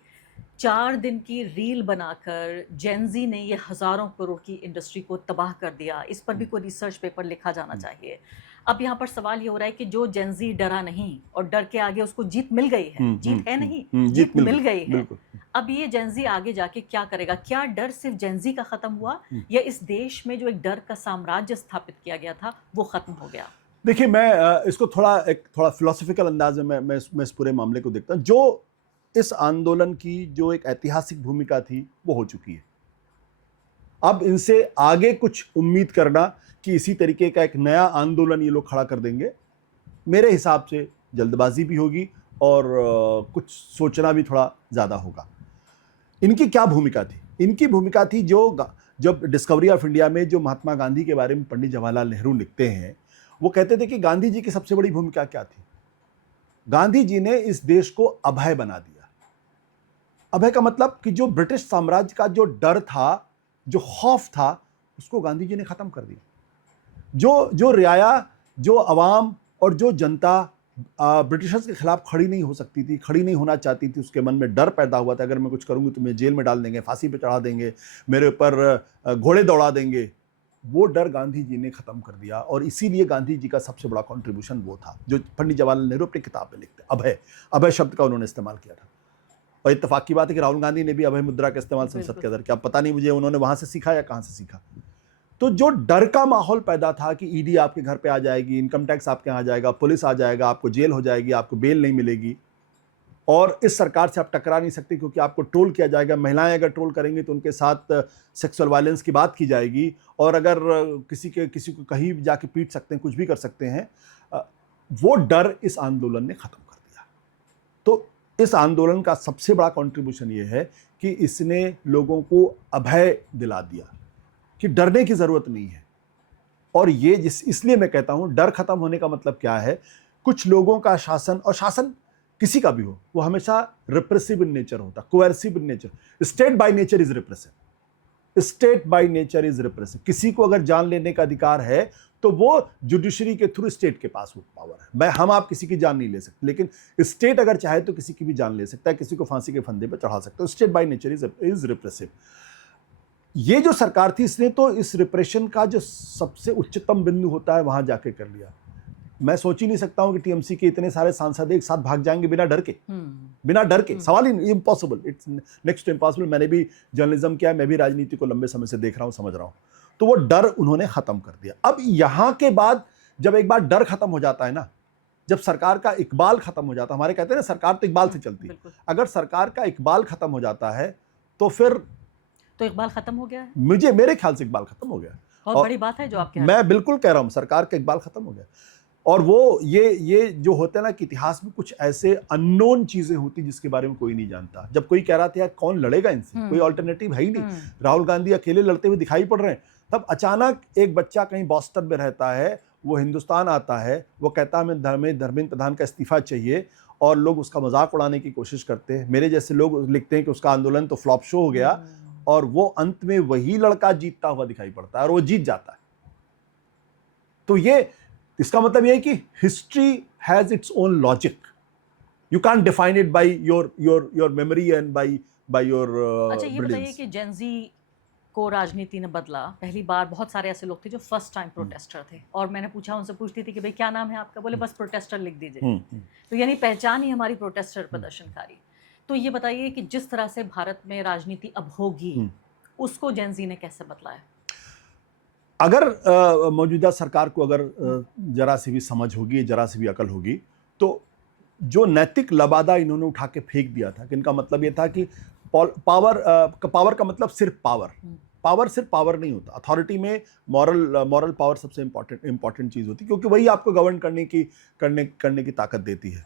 4 दिन की रील बनाकर जेनजी ने ये हजारों करोड़ की इंडस्ट्री को तबाह कर दिया, इस पर भी कोई रिसर्च पेपर लिखा जाना चाहिए। अब यहाँ पर सवाल ये हो रहा है कि जो जेनजी डरा नहीं और डर के आगे उसको जीत मिल गई है, जीत है नहीं, जीत मिल गई है। अब ये जेनजी आगे जाके क्या करेगा? क्या डर सिर्फ जेनजी का खत्म हुआ या इस देश में जो एक डर का साम्राज्य स्थापित किया गया था वो खत्म हो गया? देखिए, मैं इसको थोड़ा फिलोसफिकल अंदाज में मैं इस पूरे मामले को देखता हूँ। जो इस आंदोलन की जो एक ऐतिहासिक भूमिका थी वो हो चुकी है। अब इनसे आगे कुछ उम्मीद करना कि इसी तरीके का एक नया आंदोलन ये लोग खड़ा कर देंगे, मेरे हिसाब से जल्दबाजी भी होगी और कुछ सोचना भी थोड़ा ज़्यादा होगा। इनकी क्या भूमिका थी? इनकी भूमिका थी जब डिस्कवरी ऑफ इंडिया में जो महात्मा गांधी के बारे में पंडित जवाहरलाल नेहरू लिखते हैं, वो कहते थे कि गांधी जी की सबसे बड़ी भूमिका क्या थी? गांधी जी ने इस देश को अभय बना दिया। अभय का मतलब कि जो ब्रिटिश साम्राज्य का जो डर था, जो खौफ था, उसको गांधी जी ने खत्म कर दिया। जो रियाया, जो अवाम और जो जनता ब्रिटिशर्स के खिलाफ खड़ी नहीं हो सकती थी, खड़ी नहीं होना चाहती थी, उसके मन में डर पैदा हुआ था, अगर मैं कुछ करूंगी तो मुझे जेल में डाल देंगे, फांसी पे चढ़ा देंगे, मेरे ऊपर घोड़े दौड़ा देंगे। वो डर गांधी जी ने खत्म कर दिया और इसीलिए गांधी जी का सबसे बड़ा कंट्रीब्यूशन वो था जो पंडित जवाहरलाल नेहरू अपनी किताब में लिखते। अभय शब्द का उन्होंने इस्तेमाल किया था। और इत्तेफाक की बात है कि राहुल गांधी ने भी अभय मुद्रा का इस्तेमाल संसद के अंदर किया। पता नहीं मुझे उन्होंने वहां से सीखा या कहां से सीखा। तो जो डर का माहौल पैदा था कि ईडी आपके घर पे आ जाएगी, इनकम टैक्स आपके यहाँ आ जाएगा, पुलिस आ जाएगा, आपको जेल हो जाएगी, आपको बेल नहीं मिलेगी और इस सरकार से आप टकरा नहीं सकते क्योंकि आपको ट्रोल किया जाएगा। महिलाएं अगर ट्रोल करेंगी तो उनके साथ सेक्सुअल वायलेंस की बात की जाएगी और अगर किसी को कहीं जाके पीट सकते हैं, कुछ भी कर सकते हैं। वो डर इस आंदोलन ने खत्म कर दिया। तो इस आंदोलन का सबसे बड़ा कंट्रीब्यूशन ये है कि इसने लोगों को अभय दिला दिया कि डरने की जरूरत नहीं है। और ये इसलिए मैं कहता हूं डर खत्म होने का मतलब क्या है? कुछ लोगों का शासन, और शासन किसी का भी हो, वो हमेशा रिप्रेसिव इन नेचर होता, coercive in nature. State by nature is repressive. State by nature is repressive. किसी को अगर जान लेने का अधिकार है तो वो जुडिशरी के थ्रू स्टेट के पास वो पावर है। हम आप किसी की जान नहीं ले सकते, लेकिन स्टेट अगर चाहे तो किसी की भी जान ले सकता है, किसी को फांसी के फंदे पर चढ़ा सकता है। State by nature is repressive. ये जो सरकार थी, इसने तो इस रिप्रेशन का जो सबसे उच्चतम बिंदु होता है वहां जाके कर लिया। मैं सोच ही नहीं सकता हूं कि टीएमसी के इतने सारे सांसद एक साथ भाग जाएंगे बिना डर के। बिना डर के सवाल ही impossible, it's next to impossible. मैंने भी जर्नलिज्म किया है, मैं भी राजनीति को लंबे समय से देख रहा हूं, समझ रहा हूं। तो वो डर उन्होंने खत्म कर दिया। अब यहां के बाद जब एक बार डर खत्म हो जाता है ना, जब सरकार का इकबाल खत्म हो जाता है, हमारे कहते हैं ना सरकार तो इकबाल से चलती है, अगर सरकार का इकबाल खत्म हो जाता है तो फिर तो इकबाल खत्म हो गया है। मेरे ख्याल से इकबाल खत्म हो गया। बहुत बड़ी बात है जो आप कह रहे हैं। मैं बिल्कुल कह रहा हूं सरकार का इकबाल खत्म हो गया। और वो ये जो होता है ना कि इतिहास में कुछ ऐसे अननोन चीजें होती जिसके बारे में कोई नहीं जानता। जब कोई कह रहा था यार कौन लड़ेगा इनसे, कोई ऑल्टरनेटिव है ही नहीं, राहुल गांधी अकेले लड़ते हुए दिखाई पड़ रहे हैं, तब अचानक एक बच्चा कहीं बॉस्टन में रहता है, वो हिंदुस्तान आता है, वो कहता है हमें धर्मेंद्र प्रधान का इस्तीफा चाहिए और लोग उसका मजाक उड़ाने की कोशिश करते हैं। मेरे जैसे लोग लिखते हैं कि उसका आंदोलन तो फ्लॉप शो हो गया और वो अंत में वही लड़का जीतता हुआ दिखाई पड़ता है और वो जीत जाता है। तो ये इसका मतलब ये है कि history has its own logic. You can't define it by your memory and by your अच्छा, ये बताइए कि जेनजी को राजनीति ने बदला। पहली बार बहुत सारे ऐसे लोग थे जो फर्स्ट टाइम प्रोटेस्टर थे और मैंने उनसे पूछती थी कि भाई क्या नाम है आपका, बोले बस प्रोटेस्टर लिख दीजिए। तो यानी पहचान ही हमारी प्रोटेस्टर, प्रदर्शनकारी। तो ये बताइए कि जिस तरह से भारत में राजनीति अब होगी उसको जेनजी ने कैसे बदला है? अगर मौजूदा सरकार को अगर जरा सी भी समझ होगी, जरा सी भी अकल होगी, तो जो नैतिक लबादा इन्होंने उठा के फेंक दिया था, कि इनका मतलब ये था कि पावर का मतलब सिर्फ पावर सिर्फ पावर नहीं होता। अथॉरिटी में मॉरल पावर सबसे इंपॉर्टेंट चीज होती है, क्योंकि वही आपको गवर्न करने की ताकत देती है।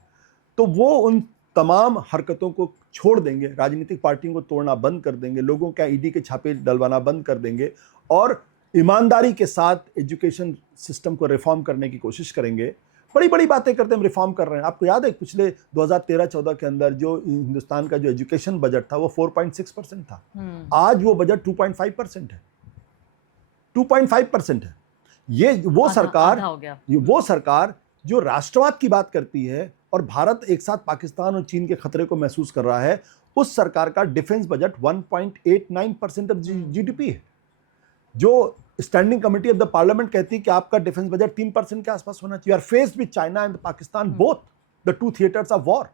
तो वो उन तमाम हरकतों को छोड़ देंगे, राजनीतिक पार्टियों को तोड़ना बंद कर देंगे, लोगों के ईडी के छापे डलवाना बंद कर देंगे और ईमानदारी के साथ एजुकेशन सिस्टम को रिफॉर्म करने की कोशिश करेंगे। बड़ी बड़ी बातें करते हैं, हम रिफॉर्म कर रहे हैं। आपको याद है पिछले 2013-14 के अंदर जो हिंदुस्तान का जो एजुकेशन बजट था वो 4.6% था। आज वो बजट 2.5% है। 2.5% है। ये वो सरकार जो राष्ट्रवाद की बात करती है और भारत एक साथ पाकिस्तान और चीन के खतरे को महसूस कर रहा है, उस सरकार का डिफेंस बजट 1.89% ऑफ जीडीपी है। जो standing committee of the parliament कहती है कि आपका डिफेंस बजट 3% के आसपास होना चाहिए। Are faced with China and Pakistan, both the two theatres of war,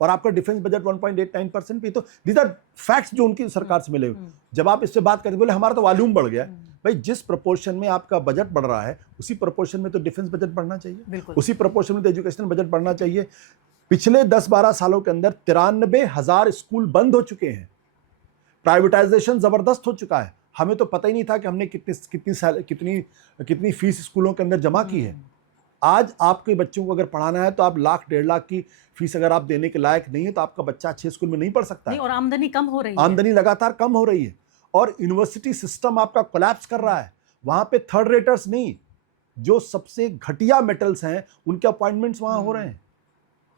और आपका डिफेंस बजट 1.89% पे। तो दीज आर फैक्ट्स जो उनकी सरकार से मिले। जब आप इससे बात करते बोले हमारा तो वॉल्यूम बढ़ गया, भाई जिस प्रोपोर्शन में आपका बजट बढ़ रहा है उसी प्रोपोर्शन में तो डिफेंस बजट बढ़ना चाहिए, उसी प्रोपोर्शन में तो एजुकेशन बजट बढ़ना चाहिए। पिछले 10-12 सालों के अंदर 93,000 स्कूल बंद हो चुके हैं, प्राइवेटाइजेशन जबरदस्त हो चुका है। हमें तो पता ही नहीं था कि हमने कितनी फीस स्कूलों के अंदर जमा की है। आज आपके बच्चों को अगर पढ़ाना है तो आप 1,00,000-1.5 लाख की फीस अगर आप देने के लायक नहीं है तो आपका बच्चा अच्छे स्कूल में नहीं पढ़ सकता है। और आमदनी कम हो रही है, आमदनी लगातार कम हो रही है, और यूनिवर्सिटी सिस्टम आपका कोलैप्स कर रहा है। वहां पे थर्ड रेटर्स नहीं, जो सबसे घटिया मेटल्स हैं उनके अपॉइंटमेंट्स वहां हो रहे हैं।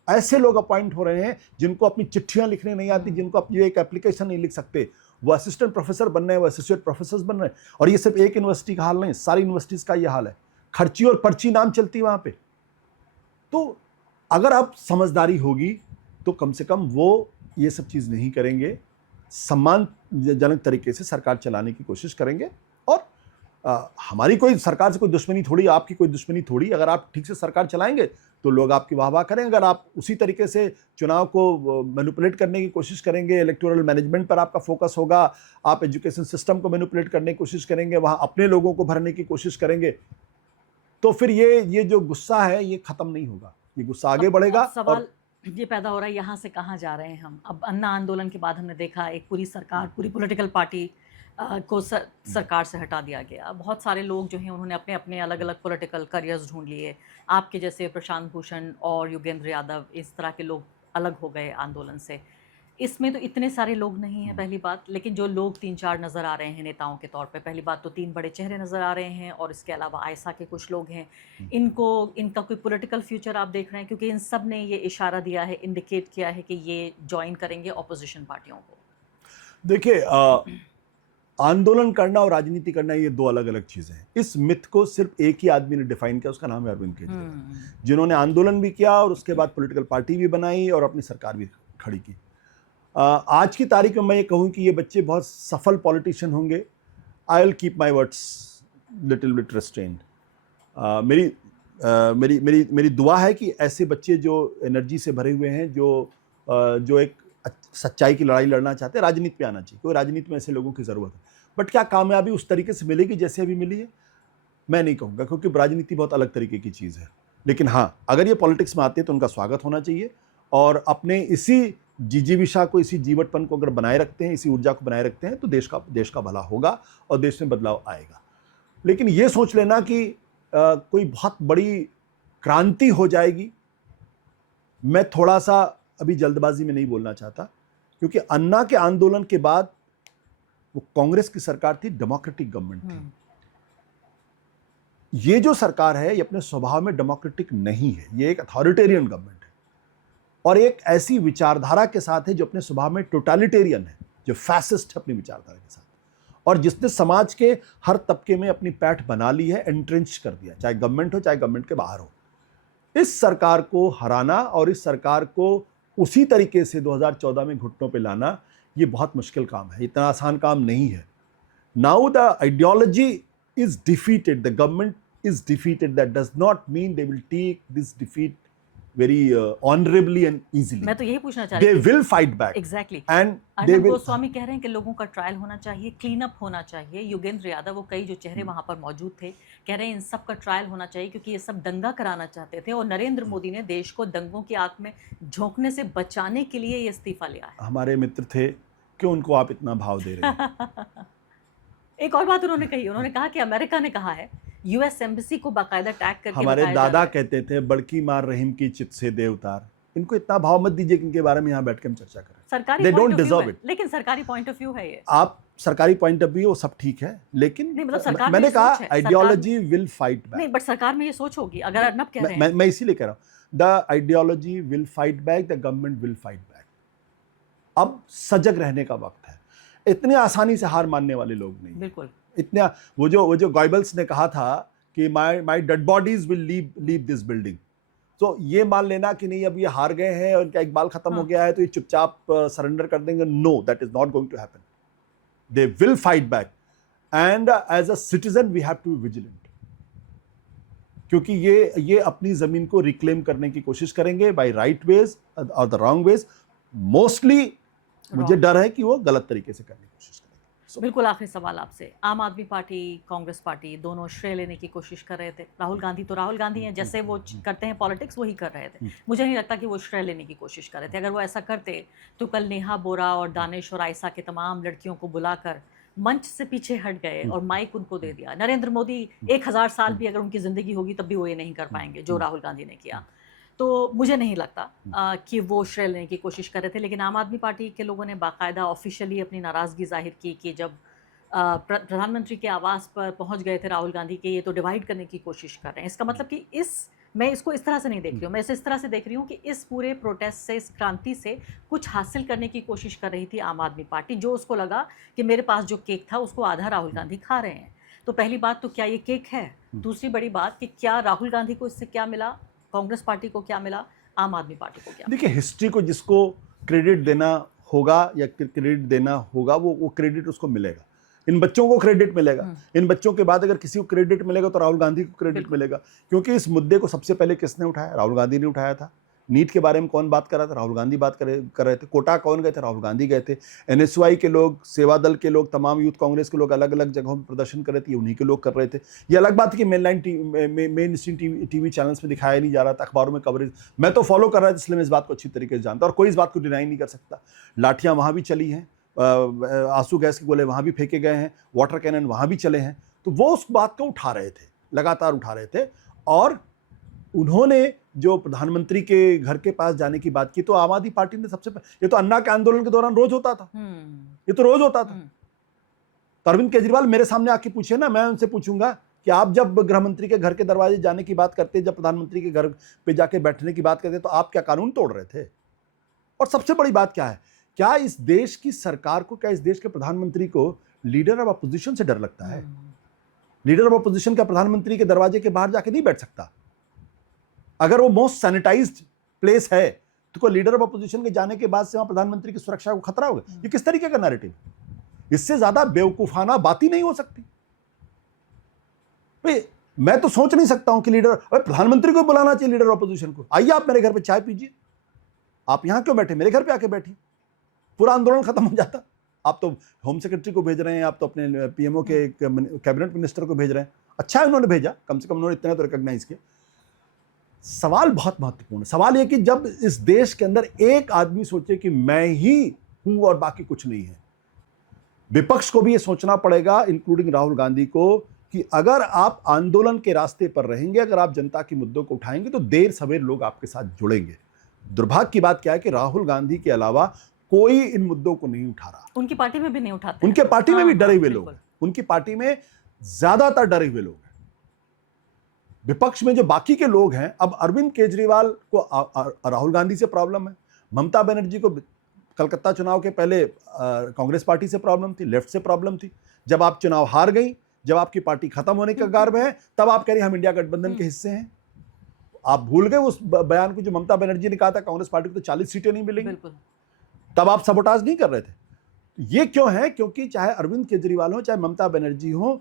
ऐसे लोग अपॉइंट हो रहे हैं जिनको अपनी चिट्ठियां लिखने नहीं आती, जिनको अपनी एक एप्लीकेशन नहीं लिख सकते, वो असिस्टेंट प्रोफेसर बन रहे हैं, वो एसोसिएट प्रोफेसर बन रहे हैं। और ये सिर्फ एक यूनिवर्सिटी का हाल नहीं, सारी यूनिवर्सिटीज का ये हाल है। खर्ची और पर्ची नाम चलती है वहां पे। तो अगर अब समझदारी होगी तो कम से कम वो ये सब चीज़ नहीं करेंगे, सम्मानजनक तरीके से सरकार चलाने की कोशिश करेंगे। और हमारी कोई सरकार से कोई दुश्मनी थोड़ी, आपकी कोई दुश्मनी थोड़ी। अगर आप ठीक से सरकार चलाएंगे तो लोग आपकी वाह वाह करेंगे। अगर आप उसी तरीके से चुनाव को मैनिपुलेट करने की कोशिश करेंगे, इलेक्टोरल मैनेजमेंट पर आपका फोकस होगा, आप एजुकेशन सिस्टम को मैनिपुलेट करने की कोशिश करेंगे, वहाँ अपने लोगों को भरने की कोशिश करेंगे, तो फिर ये जो गुस्सा है ये खत्म नहीं होगा, ये गुस्सा आगे बढ़ेगा। अब सवाल ये पैदा हो रहा है यहाँ से कहाँ जा रहे हैं हम। अब अन्ना आंदोलन के बाद हमने देखा एक पूरी सरकार, पूरी पॉलिटिकल पार्टी को सरकार से हटा दिया गया। बहुत सारे लोग जो हैं उन्होंने अपने अपने अलग अलग पॉलिटिकल करियर्स ढूंढ लिए। आपके जैसे प्रशांत भूषण और योगेंद्र यादव, इस तरह के लोग अलग हो गए आंदोलन से। इसमें तो इतने सारे लोग नहीं हैं पहली बात, लेकिन जो लोग 3-4 नज़र आ रहे हैं नेताओं के तौर पे, पहली बात तो 3 बड़े चेहरे नज़र आ रहे हैं, और इसके अलावा आयसा के कुछ लोग हैं। इनका कोई पॉलिटिकल फ्यूचर आप देख रहे हैं? क्योंकि इन सब ने ये इशारा दिया है, इंडिकेट किया है कि ये ज्वाइन करेंगे ऑपोजिशन पार्टियों को। देखिए, आंदोलन करना और राजनीति करना ये 2 अलग अलग चीज़ें हैं। इस मिथ को सिर्फ एक ही आदमी ने डिफाइन किया, उसका नाम है अरविंद केजरीवाल, जिन्होंने आंदोलन भी किया और उसके बाद पॉलिटिकल पार्टी भी बनाई और अपनी सरकार भी खड़ी की। आज की तारीख में मैं ये कहूँ कि ये बच्चे बहुत सफल पॉलिटिशियन होंगे। I will keep my words little bit restrained. मेरी दुआ है कि ऐसे बच्चे जो एनर्जी से भरे हुए हैं, जो एक सच्चाई की लड़ाई लड़ना चाहते हैं, राजनीति में आना चाहिए, क्योंकि राजनीति में ऐसे लोगों की ज़रूरत है। बट क्या कामयाबी उस तरीके से मिलेगी जैसे अभी मिली है? मैं नहीं कहूँगा, क्योंकि राजनीति बहुत अलग तरीके की चीज़ है। लेकिन हाँ, अगर ये पॉलिटिक्स में आते हैं तो उनका स्वागत होना चाहिए, और अपने इसी जिजीविषा को, इसी जीवटपन को अगर बनाए रखते हैं, इसी ऊर्जा को बनाए रखते हैं, तो देश का भला होगा और देश में बदलाव आएगा। लेकिन ये सोच लेना कि कोई बहुत बड़ी क्रांति हो जाएगी, मैं थोड़ा सा अभी जल्दबाजी में नहीं बोलना चाहता, क्योंकि अन्ना के आंदोलन के बाद वो कांग्रेस की सरकार थी, डेमोक्रेटिक गवर्नमेंट थी। ये जो सरकार है ये अपने स्वभाव में डेमोक्रेटिक नहीं है, ये एक अथॉरिटेरियन गवर्नमेंट है, और एक ऐसी विचारधारा के साथ है जो अपने स्वभाव में टोटलिटेरियन है, जो फैसिस्ट है अपनी विचारधारा के साथ, और जिसने समाज के हर तबके में अपनी पैठ बना ली है, एंट्रेंच कर दिया, चाहे गवर्नमेंट हो चाहे गवर्नमेंट के बाहर हो। इस सरकार को हराना और इस सरकार को उसी तरीके से 2014 में घुटनों पे लाना, ये बहुत मुश्किल काम है, इतना आसान काम नहीं है। Now the ideology is defeated, the government is defeated, that does not mean they will take this defeat very honorably and easily. मैं तो यही पूछना चाह रही थी, they will fight back. Exactly. And they will. Goswami कह रहे हैं कि लोगों का ट्रायल होना चाहिए, क्लीन अप होना चाहिए। योगेंद्र यादव, वो कई जो चेहरे वहां पर मौजूद थे, कह रहे हैं इन सब का ट्रायल होना चाहिए, क्योंकि ये सब दंगा कराना चाहते थे, और नरेंद्र मोदी ने देश को दंगों की आग में झोंकने से बचाने के लिए ये इस्तीफा लिया है। हमारे मित्र थे, क्यों उनको आप इतना भाव दे रहे हैं? एक और बात उन्होंने कही, उन्होंने कहा कि अमेरिका ने कहा है यूएस एम्बेसी को बाकायदा टैग करके, हमारे दादा कहते थे बड़की मार रहीम की चित से दे उतार। इनको इतना भाव मत दीजिए कि इनके बारे में यहाँ बैठ के हम चर्चा करें। सरकारी पॉइंट ऑफ व्यू है, लेकिन सरकारी पॉइंट ऑफ व्यू है ये। आप सरकारी पॉइंट ऑफ व्यू सब ठीक है, लेकिन मतलब मैंने कहा आइडियोलॉजी विल फाइट बैक। नहीं, बट सरकार में ये सोच होगी, अगर अर्नब कह रहे हैं। मैं इसीलिए कह रहा हूँ, the ideology will fight back, the government will fight back. अब सजग रहने का वक्त है, इतने आसानी से हार मानने वाले लोग नहीं। बिल्कुल। इतना वो जो गॉयबल्स ने कहा था कि माई dead bodies will leave this building, तो ये मान लेना कि नहीं अब ये हार गए हैं और इनका इकबाल खत्म हो गया है तो ये चुपचाप सरेंडर कर देंगे, no, that is not going to happen. They will fight back and as a citizen we have to be vigilant, क्योंकि ये अपनी जमीन को रिक्लेम करने की कोशिश करेंगे बाय राइट वेज और द रॉन्ग वेज. मोस्टली मुझे डर है कि वो गलत तरीके से करने की कोशिश करेंगे. बिल्कुल आखिरी सवाल आपसे, आम आदमी पार्टी, कांग्रेस पार्टी दोनों श्रेय लेने की कोशिश कर रहे थे. राहुल गांधी तो राहुल गांधी हैं, जैसे वो करते हैं पॉलिटिक्स वही कर रहे थे. मुझे नहीं लगता कि वो श्रेय लेने की कोशिश कर रहे थे. अगर वो ऐसा करते तो कल नेहा बोरा और दानिश और आयशा के तमाम लड़कियों को बुलाकर मंच से पीछे हट गए और माइक उनको दे दिया. नरेंद्र मोदी 1000 साल भी अगर उनकी जिंदगी होगी तब भी वो ये नहीं कर पाएंगे जो राहुल गांधी ने किया. तो मुझे नहीं लगता कि वो श्रेय लेने की कोशिश कर रहे थे. लेकिन आम आदमी पार्टी के लोगों ने बाकायदा ऑफिशियली अपनी नाराज़गी जाहिर की कि जब प्रधानमंत्री के आवास पर पहुंच गए थे राहुल गांधी के, ये तो डिवाइड करने की कोशिश कर रहे हैं. इसका मतलब कि मैं इसको इस तरह से नहीं देख रही हूँ. मैं इसे इस तरह से देख रही हूँ कि इस पूरे प्रोटेस्ट से, इस क्रांति से कुछ हासिल करने की कोशिश कर रही थी आम आदमी पार्टी, जो उसको लगा कि मेरे पास जो केक था उसको आधा राहुल गांधी खा रहे हैं. तो पहली बात तो क्या ये केक है? दूसरी बड़ी बात कि क्या राहुल गांधी को इससे क्या मिला, कांग्रेस पार्टी को क्या मिला, आम आदमी पार्टी को क्या? देखिए, हिस्ट्री को जिसको क्रेडिट देना होगा या क्रेडिट देना होगा वो क्रेडिट उसको मिलेगा. इन बच्चों को क्रेडिट मिलेगा. इन बच्चों के बाद अगर किसी को क्रेडिट मिलेगा तो राहुल गांधी को क्रेडिट मिलेगा, क्योंकि इस मुद्दे को सबसे पहले किसने उठाया? राहुल गांधी ने उठाया था. नीट के बारे में कौन बात कर रहा था? राहुल गांधी बात कर रहे थे. कोटा कौन गए थे? राहुल गांधी गए थे. एनएसयूआई के लोग, सेवा दल के लोग, तमाम यूथ कांग्रेस के लोग अलग अलग जगहों में प्रदर्शन कर रहे थे, उन्हीं के लोग कर रहे थे. ये अलग बात है कि मेन स्ट्रीम टीवी चैनल्स में दिखाया नहीं जा रहा था, अखबारों में कवरेज मैं तो फॉलो कर रहा था, इसलिए मैं इस बात को अच्छी तरीके से जानता हूं और कोई इस बात को डिनाई नहीं कर सकता. लाठियां वहां भी चली हैं, आंसू गैस के गोले वहां भी फेंके गए हैं, वाटर कैनन वहां भी चले हैं. तो वो उस बात को उठा रहे थे, लगातार उठा रहे थे. और उन्होंने जो प्रधानमंत्री के घर के पास जाने की बात की तो आम आदमी पार्टी ने सबसे ये तो अन्ना के आंदोलन के दौरान रोज होता था. ये तो रोज होता था. तो अरविंद केजरीवाल मेरे सामने आके पूछे ना, मैं उनसे पूछूंगा कि आप जब गृह मंत्री के घर के दरवाजे जाने की बात करते, जब प्रधानमंत्री के घर पे जाके बैठने की बात करते, तो आप क्या कानून तोड़ रहे थे? और सबसे बड़ी बात क्या है, क्या इस देश की सरकार को, क्या इस देश के प्रधानमंत्री को लीडर ऑफ अपोजिशन से डर लगता है? लीडर ऑफ अपोजिशन का प्रधानमंत्री के दरवाजे के बाहर जाके नहीं बैठ सकता. अगर वो मोस्ट सैनिटाइज्ड प्लेस है तो कोई लीडर ऑफ अपोजिशन के जाने के बाद से वहां प्रधानमंत्री की सुरक्षा को खतरा होगा? ये किस तरीके का नैरेटिव? इससे ज्यादा बेवकूफाना बात ही नहीं हो सकती. मैं तो सोच नहीं सकता हूं कि प्रधानमंत्री को बुलाना चाहिए लीडर ऑफ अपोजिशन को. आइए आप मेरे घर पे चाय पीजिए. आप यहां क्यों बैठे? मेरे घर पे आके बैठिए. पूरा आंदोलन खत्म हो जाता. आप तो होम सेक्रेटरी को भेज रहे हैं, आप तो अपने पीएमओ के कैबिनेट मिनिस्टर को भेज रहे हैं. अच्छा है उन्होंने भेजा, कम से कम उन्होंने इतना तो रिकॉग्नाइज किया. सवाल बहुत महत्वपूर्ण. सवाल यह कि जब इस देश के अंदर एक आदमी सोचे कि मैं ही हूं और बाकी कुछ नहीं है, विपक्ष को भी यह सोचना पड़ेगा, इंक्लूडिंग राहुल गांधी को, कि अगर आप आंदोलन के रास्ते पर रहेंगे, अगर आप जनता के मुद्दों को उठाएंगे तो देर सवेर लोग आपके साथ जुड़ेंगे. दुर्भाग्य की बात क्या है कि राहुल गांधी के अलावा कोई इन मुद्दों को नहीं उठा रहा. उनकी पार्टी में भी नहीं उठाते. उनके पार्टी में भी डरे हुए लोग, उनकी पार्टी में ज्यादातर डरे हुए लोग. विपक्ष में जो बाकी के लोग हैं, अब अरविंद केजरीवाल को राहुल गांधी से प्रॉब्लम है, ममता बनर्जी को कलकत्ता चुनाव के पहले कांग्रेस पार्टी से प्रॉब्लम थी, लेफ्ट से प्रॉब्लम थी. जब आप चुनाव हार गई, जब आपकी पार्टी खत्म होने के कगार में है, तब आप कह रही हम इंडिया गठबंधन के हिस्से हैं. आप भूल गए उस बयान को जो ममता बनर्जी ने कहा था कांग्रेस पार्टी को तो 40 सीटें नहीं मिलेंगी. तब आप सबोटाज नहीं कर रहे थे. ये क्यों है? क्योंकि चाहे अरविंद केजरीवाल हो, चाहे ममता बनर्जी हो,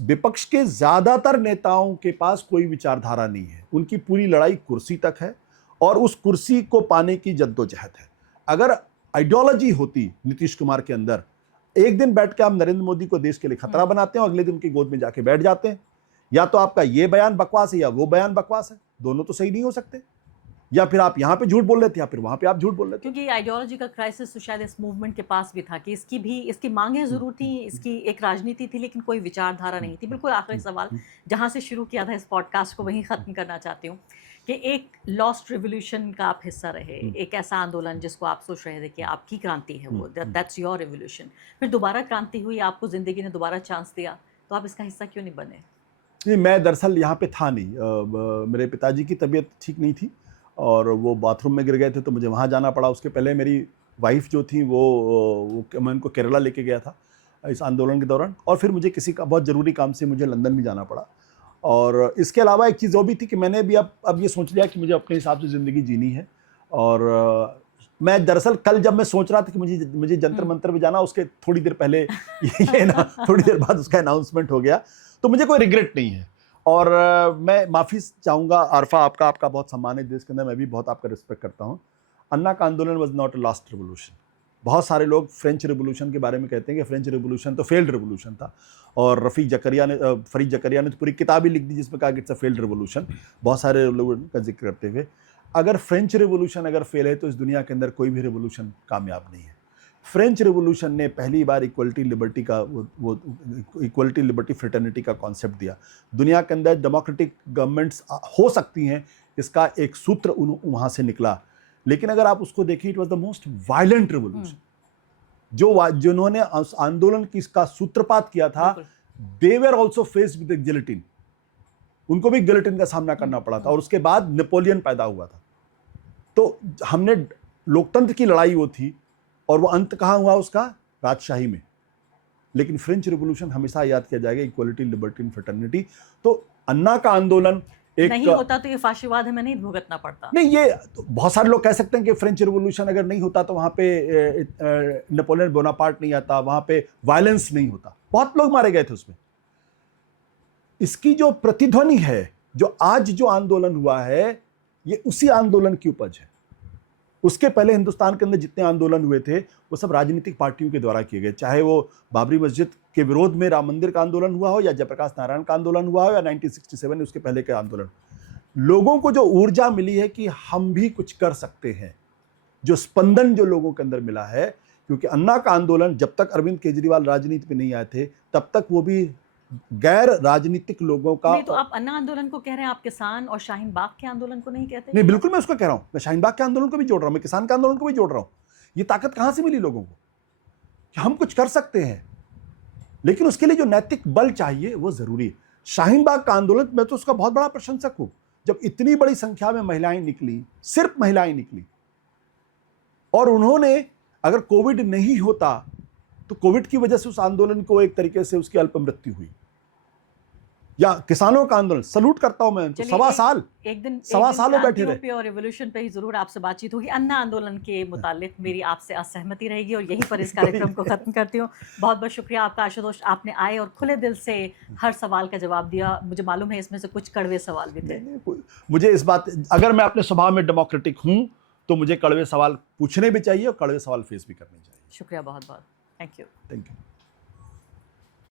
विपक्ष के ज्यादातर नेताओं के पास कोई विचारधारा नहीं है. उनकी पूरी लड़ाई कुर्सी तक है और उस कुर्सी को पाने की जद्दोजहद है. अगर आइडियोलॉजी होती नीतीश कुमार के अंदर, एक दिन बैठ के आप नरेंद्र मोदी को देश के लिए खतरा बनाते हैं और अगले दिन उनकी गोद में जाके बैठ जाते हैं. या तो आपका ये बयान बकवास है या वो बयान बकवास है, दोनों तो सही नहीं हो सकते. या फिर आप यहां पे झूठ बोल रहे थे या फिर वहां पे आप झूठ बोल रहे थे. क्योंकि आइडियोलॉजी का क्राइसिस तो शायद इस मूवमेंट के पास भी था कि इसकी मांगें जरूर थी, इसकी एक राजनीति थी, लेकिन कोई विचारधारा नहीं थी. बिल्कुल आखिरी सवाल, जहां से शुरू किया था इस पॉडकास्ट को वहीं खत्म करना चाहती हूँ कि एक लॉस्ट रिवोल्यूशन का आप हिस्सा रहे, एक ऐसा आंदोलन जिसको आप सोच रहे थे कि आपकी क्रांति है वो, दैट्स योर रिवोल्यूशन. फिर दोबारा क्रांति हुई, आपको जिंदगी ने दोबारा चांस दिया, तो आप इसका हिस्सा क्यों नहीं बने? नहीं, मैं दरअसल यहाँ पे था नहीं. मेरे पिताजी की तबीयत ठीक नहीं थी और वो बाथरूम में गिर गए थे तो मुझे वहाँ जाना पड़ा. उसके पहले मेरी वाइफ जो थी वो मैं उनको केरला लेके गया था इस आंदोलन के दौरान, और फिर मुझे किसी का बहुत ज़रूरी काम से मुझे लंदन भी जाना पड़ा. और इसके अलावा एक चीज़ और भी थी कि मैंने भी अब ये सोच लिया कि मुझे अपने हिसाब से ज़िंदगी जीनी है। और मैं दरअसल कल जब मैं सोच रहा था कि मुझे जंतर मंतर में जाना, उसके थोड़ी देर पहले ये ना थोड़ी देर बाद उसका अनाउंसमेंट हो गया, तो मुझे कोई रिग्रेट नहीं है। और मैं माफ़ी चाहूँगा आरफा, आपका बहुत सम्मान है देश के अंदर, मैं भी बहुत आपका रिस्पेक्ट करता हूँ। अन्ना का आंदोलन was not a last revolution. बहुत सारे लोग फ्रेंच रिवोल्यूशन के बारे में कहते हैं कि फ्रेंच रिवोल्यूशन तो फेल्ड रिवोल्यूशन था, और फरीद जकरिया ने तो पूरी किताब ही लिख दी जिसमें कहा कि इट्स अ फेल्ड रिवोल्यूशन, बहुत सारे लोगों का जिक्र करते हुए। अगर फ्रेंच रिवोल्यूशन अगर फेल है तो इस दुनिया के अंदर कोई भी रिवोल्यूशन कामयाब नहीं है। फ्रेंच रिवोल्यूशन ने पहली बार इक्वलिटी लिबर्टी का वो इक्वलिटी लिबर्टी फ्रेटर्निटी का कॉन्सेप्ट दिया। दुनिया के अंदर डेमोक्रेटिक गवर्नमेंट्स हो सकती हैं, इसका एक सूत्र वहाँ से निकला। लेकिन अगर आप उसको देखें, it was the most violent revolution. जिन्होंने आंदोलन की इसका सूत्रपात किया था, they were also faced with guillotine, उनको भी गिलोटिन का सामना करना पड़ा था। और उसके बाद नेपोलियन पैदा हुआ था। तो हमने लोकतंत्र की लड़ाई वो थी, और वो अंत कहाँ हुआ उसका? राजशाही में। लेकिन फ्रेंच रिवोल्यूशन हमेशा याद किया जाएगा, इक्वलिटी लिबर्टी एंड फ्रेटर्निटी। तो अन्ना का आंदोलन एक नहीं होता तो ये फाशीवाद हमें नहीं भुगतना पड़ता। नहीं, ये तो बहुत सारे लोग कह सकते हैं कि फ्रेंच रिवोल्यूशन अगर नहीं होता तो वहां पे नेपोलियन बोनापार्ट नहीं आता, वहां पे वायलेंस नहीं होता, बहुत लोग मारे गए थे उसमें। इसकी जो प्रतिध्वनि है, जो आज जो आंदोलन हुआ है, ये उसी आंदोलन की उपज है। उसके पहले हिंदुस्तान के अंदर जितने आंदोलन हुए थे वो सब राजनीतिक पार्टियों के द्वारा किए गए, चाहे वो बाबरी मस्जिद के विरोध में राम मंदिर का आंदोलन हुआ हो, या जयप्रकाश नारायण का आंदोलन हुआ हो, या 1967 उसके पहले के आंदोलन। लोगों को जो ऊर्जा मिली है कि हम भी कुछ कर सकते हैं, जो स्पंदन जो लोगों के अंदर मिला है, क्योंकि अन्ना का आंदोलन जब तक अरविंद केजरीवाल राजनीति में नहीं आए थे तब तक वो भी गैर राजनीतिक लोगों का। नहीं, तो आप अन्ना आंदोलन को कह रहे हैं, आप किसान और शाहीन बाग के आंदोलन को नहीं कहते? नहीं, बिल्कुल मैं उसको कह रहा हूं, मैं शाहीन बाग के आंदोलन को भी जोड़ रहा हूं, मैं किसान के आंदोलन को भी जोड़ रहा हूं। ये ताकत कहां से मिली लोगों को कि हम कुछ कर सकते हैं? लेकिन उसके लिए जो नैतिक बल चाहिए वो जरूरी है। शाहीन बाग का आंदोलन, मैं तो उसका बहुत बड़ा प्रशंसक हूं। जब इतनी बड़ी संख्या में महिलाएं निकली, सिर्फ महिलाएं निकली, और उन्होंने, अगर कोविड नहीं होता तो कोविड की वजह से उस आंदोलन को एक तरीके से उसकी अल्प मृत्यु हुई। या किसानों का आंदोलन, सलूट करता हूं मैं, तो सवा साल बैठे रहे। और रिवोल्यूशन पे ही जरूर आपसे बातचीत होगी। अन्ना आंदोलन के मुतालिक मेरी आपसे असहमति रहेगी, और यहीं पर इस कार्यक्रम को खत्म करती हूँ। बहुत बहुत शुक्रिया आपका आशुतोष, आपने आए और खुले दिल से हर सवाल का जवाब दिया। मुझे मालूम है इसमें से कुछ कड़वे सवाल भी थे। मुझे इस बात, अगर मैं अपने स्वभाव में डेमोक्रेटिक हूँ तो मुझे कड़वे सवाल पूछने भी चाहिए और कड़वे सवाल फेस भी करने चाहिए। शुक्रिया बहुत बहुत। Thank you.